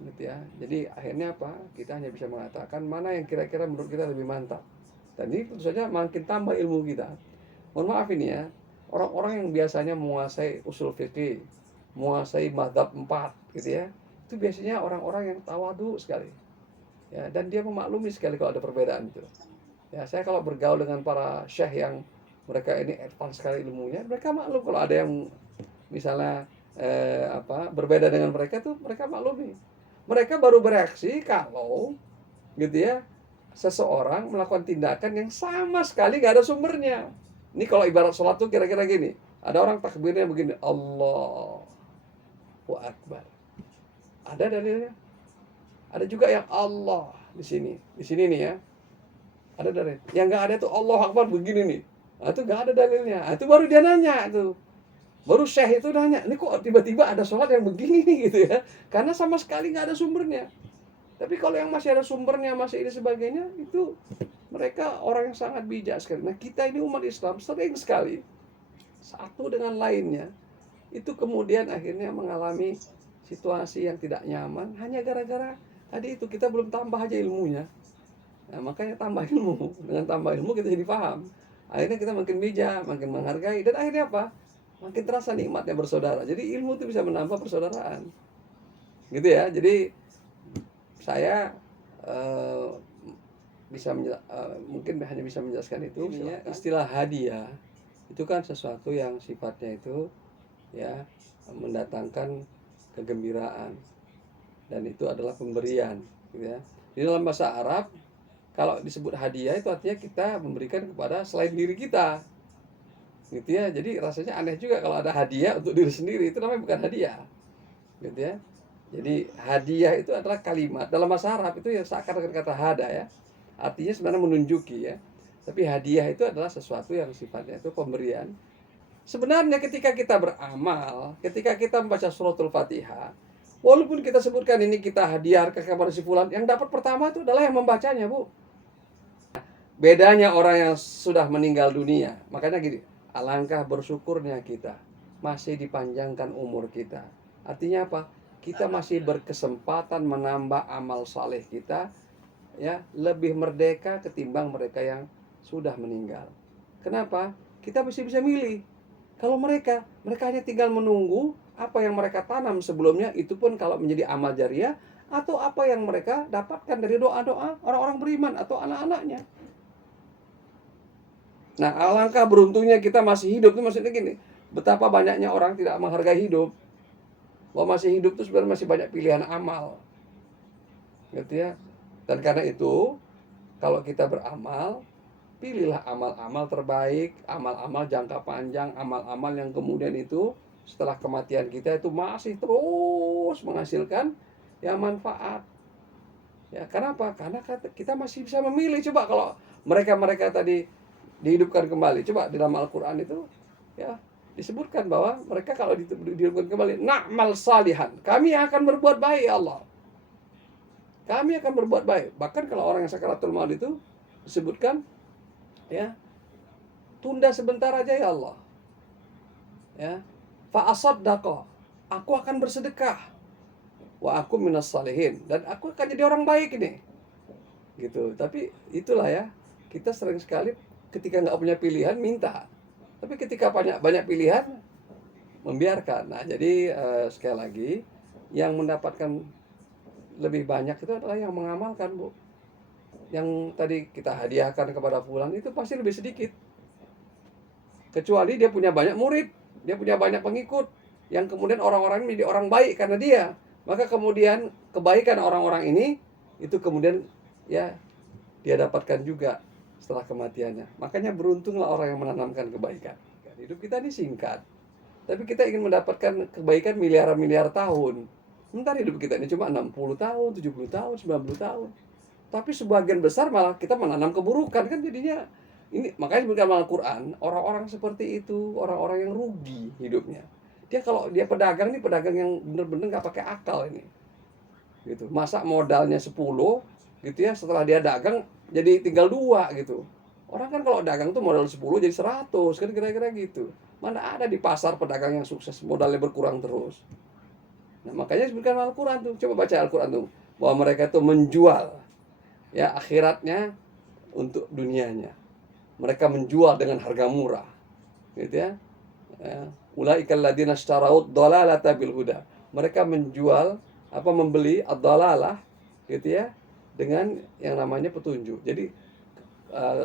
gitu ya. Jadi akhirnya apa? Kita hanya bisa mengatakan mana yang kira-kira menurut kita lebih mantap. Dan ini tentu saja makin tambah ilmu kita. Mohon maaf ini ya, orang-orang yang biasanya menguasai usul fikih, menguasai mazhab 4 gitu ya, itu biasanya orang-orang yang tawadu sekali ya, dan dia memaklumi sekali kalau ada perbedaan itu ya. Saya kalau bergaul dengan para syekh yang mereka ini advance sekali ilmunya, mereka maklum kalau ada yang misalnya berbeda dengan mereka tuh, mereka maklumi. Mereka baru bereaksi kalau gitu ya, seseorang melakukan tindakan yang sama sekali gak ada sumbernya. Ini kalau ibarat sholat tuh kira-kira gini, Ada orang takbirnya begini, Allahu Akbar. Ada dalilnya. Ada juga yang Allah di sini. Di sini nih ya. Ada dalil. Yang nggak ada tuh Allahu Akbar begini nih. Nah, itu nggak ada dalilnya. Nah, itu baru dia nanya tuh. Baru Syekh itu nanya, ini kok tiba-tiba ada sholat yang begini nih gitu ya. Karena sama sekali nggak ada sumbernya. Tapi kalau yang masih ada sumbernya, masih ini sebagainya, itu mereka orang yang sangat bijak sekali. Nah, kita ini umat Islam sering sekali satu dengan lainnya itu kemudian akhirnya mengalami situasi yang tidak nyaman hanya gara-gara tadi itu kita belum tambah aja ilmunya. Nah, makanya tambah ilmu. Dengan tambah ilmu kita jadi paham. Akhirnya kita makin bijak, makin menghargai, dan akhirnya apa? Makin terasa nikmatnya bersaudara. Jadi ilmu itu bisa menambah persaudaraan. Gitu ya. Jadi saya mungkin hanya bisa menjelaskan itu. Ya, istilah hadiah itu kan sesuatu yang sifatnya itu ya mendatangkan kegembiraan, dan itu adalah pemberian, gitu ya. Di dalam bahasa Arab kalau disebut hadiah itu artinya kita memberikan kepada selain diri kita, gitu ya. Jadi rasanya aneh juga kalau ada hadiah untuk diri sendiri, itu namanya bukan hadiah, gitu ya. Jadi hadiah itu adalah kalimat dalam bahasa Arab itu yang seakar dengan kata hada ya, artinya sebenarnya menunjuki ya. Tapi hadiah itu adalah sesuatu yang sifatnya itu pemberian. Sebenarnya ketika kita beramal, ketika kita membaca suratul Fatihah, walaupun kita sebutkan ini kita hadiah kepada si fulan, yang dapat pertama itu adalah yang membacanya, Bu. Bedanya orang yang sudah meninggal dunia. Makanya gini, alangkah bersyukurnya kita masih dipanjangkan umur kita. Artinya apa? Kita masih berkesempatan menambah amal saleh kita ya, lebih merdeka ketimbang mereka yang sudah meninggal. Kenapa? Kita masih bisa milih. Kalau mereka hanya tinggal menunggu apa yang mereka tanam sebelumnya, itu pun kalau menjadi amal jariah, atau apa yang mereka dapatkan dari doa-doa orang-orang beriman atau anak-anaknya. Nah, alangkah beruntungnya kita masih hidup, itu maksudnya gini, betapa banyaknya orang tidak menghargai hidup. Bahwa masih hidup itu sebenarnya masih banyak pilihan amal, gitu ya. Dan karena itu, kalau kita beramal, pilihlah amal-amal terbaik, amal-amal jangka panjang, amal-amal yang kemudian itu setelah kematian kita itu masih terus menghasilkan ya manfaat. Ya, kenapa? Karena kita masih bisa memilih. Coba kalau mereka-mereka tadi dihidupkan kembali, coba di dalam Al-Qur'an itu ya disebutkan bahwa mereka kalau dihidupkan kembali, na'mal salihan, kami akan berbuat baik ya Allah. Kami akan berbuat baik. Bahkan kalau orang yang sakaratul maut itu disebutkan ya, tunda sebentar aja ya Allah. Ya. Fa asaddaqa, aku akan bersedekah. Wa aku minas salihin, dan aku akan jadi orang baik ini. Gitu. Tapi itulah ya, kita sering sekali ketika nggak punya pilihan minta. Tapi ketika banyak pilihan membiarkan. Nah, jadi sekali lagi yang mendapatkan lebih banyak itu adalah yang mengamalkan, Bu. Yang tadi kita hadiahkan kepada fulan itu pasti lebih sedikit. Kecuali dia punya banyak murid, dia punya banyak pengikut, yang kemudian orang-orang ini menjadi orang baik karena dia. Maka kemudian kebaikan orang-orang ini itu kemudian ya dia dapatkan juga setelah kematiannya. Makanya beruntunglah orang yang menanamkan kebaikan. Hidup kita ini singkat, tapi kita ingin mendapatkan kebaikan miliar-miliar tahun. Sementara hidup kita ini cuma 60 tahun, 70 tahun, 90 tahun. Tapi sebagian besar malah kita menanam keburukan, kan jadinya ini. Makanya disebutkan Al-Quran, orang-orang seperti itu orang-orang yang rugi hidupnya. Dia kalau dia pedagang, ini pedagang yang benar-benar nggak pakai akal ini, gitu. Masa modalnya 10 gitu ya, setelah dia dagang jadi tinggal 2 gitu. Orang kan kalau dagang tuh modal 10 jadi 100 kan, kira-kira gitu. Mana ada di pasar pedagang yang sukses modalnya berkurang terus. Nah, makanya disebutkan Al-Quran tuh, coba baca Al-Quran tuh, bahwa mereka tuh menjual ya akhiratnya untuk dunianya. Mereka menjual dengan harga murah, gitu ya. Ulaikal ladzina ishtaraud dhalalata bil huda. Mereka menjual membeli ad-dhalalah, gitu ya, dengan yang namanya petunjuk. Jadi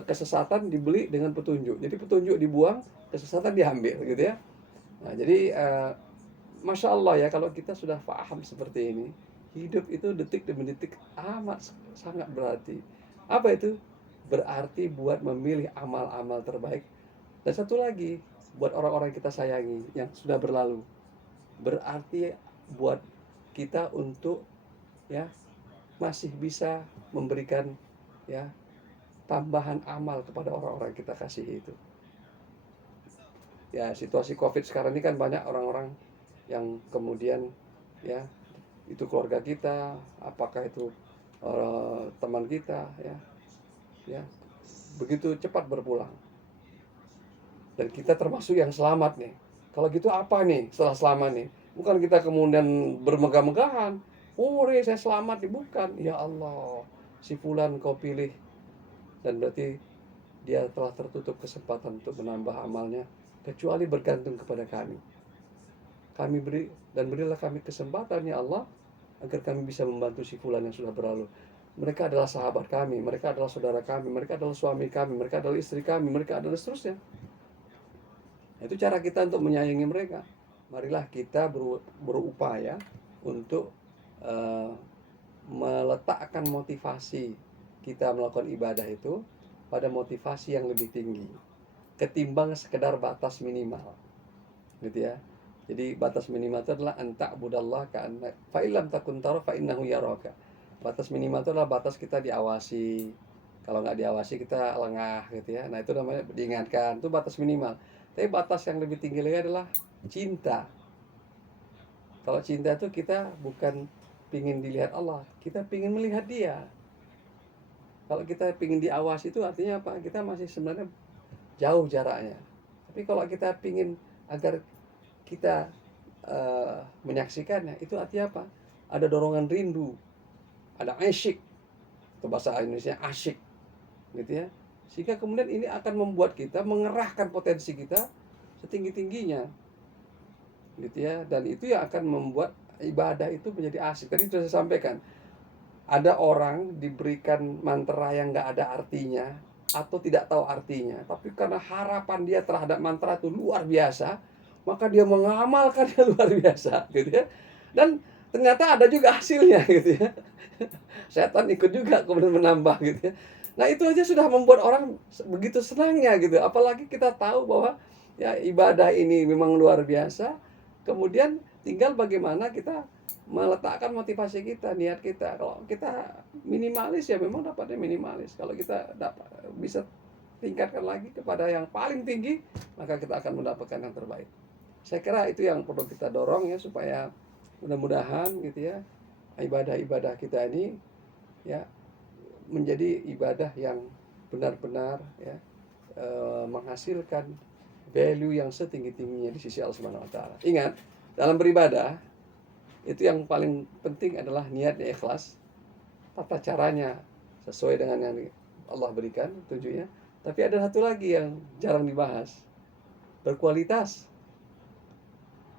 kesesatan dibeli dengan petunjuk. Jadi petunjuk dibuang, kesesatan diambil, gitu ya. Nah, jadi Masya Allah ya, kalau kita sudah paham seperti ini, hidup itu detik demi detik amat sangat berarti. Apa itu? Berarti buat memilih amal-amal terbaik. Dan satu lagi, buat orang-orang yang kita sayangi yang sudah berlalu. Berarti buat kita untuk ya masih bisa memberikan ya tambahan amal kepada orang-orang yang kita kasihi itu. Ya, situasi Covid sekarang ini kan banyak orang-orang yang kemudian ya itu keluarga kita, apakah itu teman kita ya begitu cepat berpulang. Dan kita termasuk yang selamat nih. Kalau gitu apa nih setelah selamat nih? Bukan kita kemudian bermegah-megahan. Oh, saya selamat nih, bukan. Ya Allah, si fulan kau pilih, dan berarti dia telah tertutup kesempatan untuk menambah amalnya, kecuali bergantung kepada kami. Kami beri, dan berilah kami kesempatan ya Allah, agar kami bisa membantu si fulan yang sudah berlalu. Mereka adalah sahabat kami, mereka adalah saudara kami, mereka adalah suami kami, mereka adalah istri kami, mereka adalah seterusnya. Itu cara kita untuk menyayangi mereka. Marilah kita berupaya untuk meletakkan motivasi kita melakukan ibadah itu pada motivasi yang lebih tinggi ketimbang sekedar batas minimal, gitu ya. Jadi batas minimal itu adalah anta'budallah ka'anna fa illam takun tara fa innahu yaraka. Batas minimal itu adalah batas kita diawasi. Kalau nggak diawasi kita lengah, gitu ya. Nah, itu namanya diingatkan, itu batas minimal. Tapi batas yang lebih tinggi lagi adalah cinta. Kalau cinta itu kita bukan pingin dilihat Allah, kita pingin melihat dia. Kalau kita pingin diawasi itu artinya apa? Kita masih sebenarnya jauh jaraknya. Tapi kalau kita pingin agar kita menyaksikannya, itu artinya apa? Ada dorongan rindu, ada asyik, atau bahasa Indonesia asyik, gitu ya. Sehingga kemudian ini akan membuat kita mengerahkan potensi kita setinggi-tingginya, gitu ya. Dan itu yang akan membuat ibadah itu menjadi asik. Tadi sudah saya sampaikan, ada orang diberikan mantra yang nggak ada artinya atau tidak tahu artinya, tapi karena harapan dia terhadap mantra itu luar biasa, maka dia mengamalkannya luar biasa, gitu ya. Dan ternyata ada juga hasilnya, gitu ya. Setan ikut juga kemudian menambah, gitu ya. Nah, itu aja sudah membuat orang begitu senangnya, gitu. Apalagi kita tahu bahwa ya ibadah ini memang luar biasa. Kemudian tinggal bagaimana kita meletakkan motivasi kita, niat kita. Kalau kita minimalis ya memang dapatnya minimalis. Kalau kita bisa tingkatkan lagi kepada yang paling tinggi, maka kita akan mendapatkan yang terbaik. Saya kira itu yang perlu kita dorong ya, supaya mudah-mudahan gitu ya ibadah-ibadah kita ini ya menjadi ibadah yang benar-benar ya menghasilkan value yang setinggi-tingginya di sisi Allah Subhanahu wa taala. Ingat, dalam beribadah itu yang paling penting adalah niatnya ikhlas, tata caranya sesuai dengan yang Allah berikan tujuannya. Tapi ada satu lagi yang jarang dibahas, berkualitas.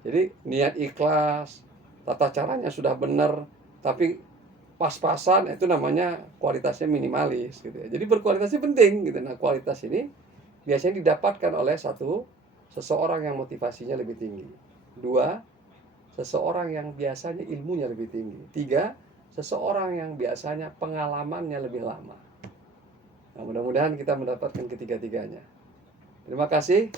Jadi niat ikhlas, tata caranya sudah benar, tapi pas-pasan, itu namanya kualitasnya minimalis, gitu ya. Jadi berkualitasnya penting, gitu. Nah, kualitas ini biasanya didapatkan oleh seseorang yang motivasinya lebih tinggi. 2, seseorang yang biasanya ilmunya lebih tinggi. 3, seseorang yang biasanya pengalamannya lebih lama. Nah, mudah-mudahan kita mendapatkan ketiga-tiganya. Terima kasih.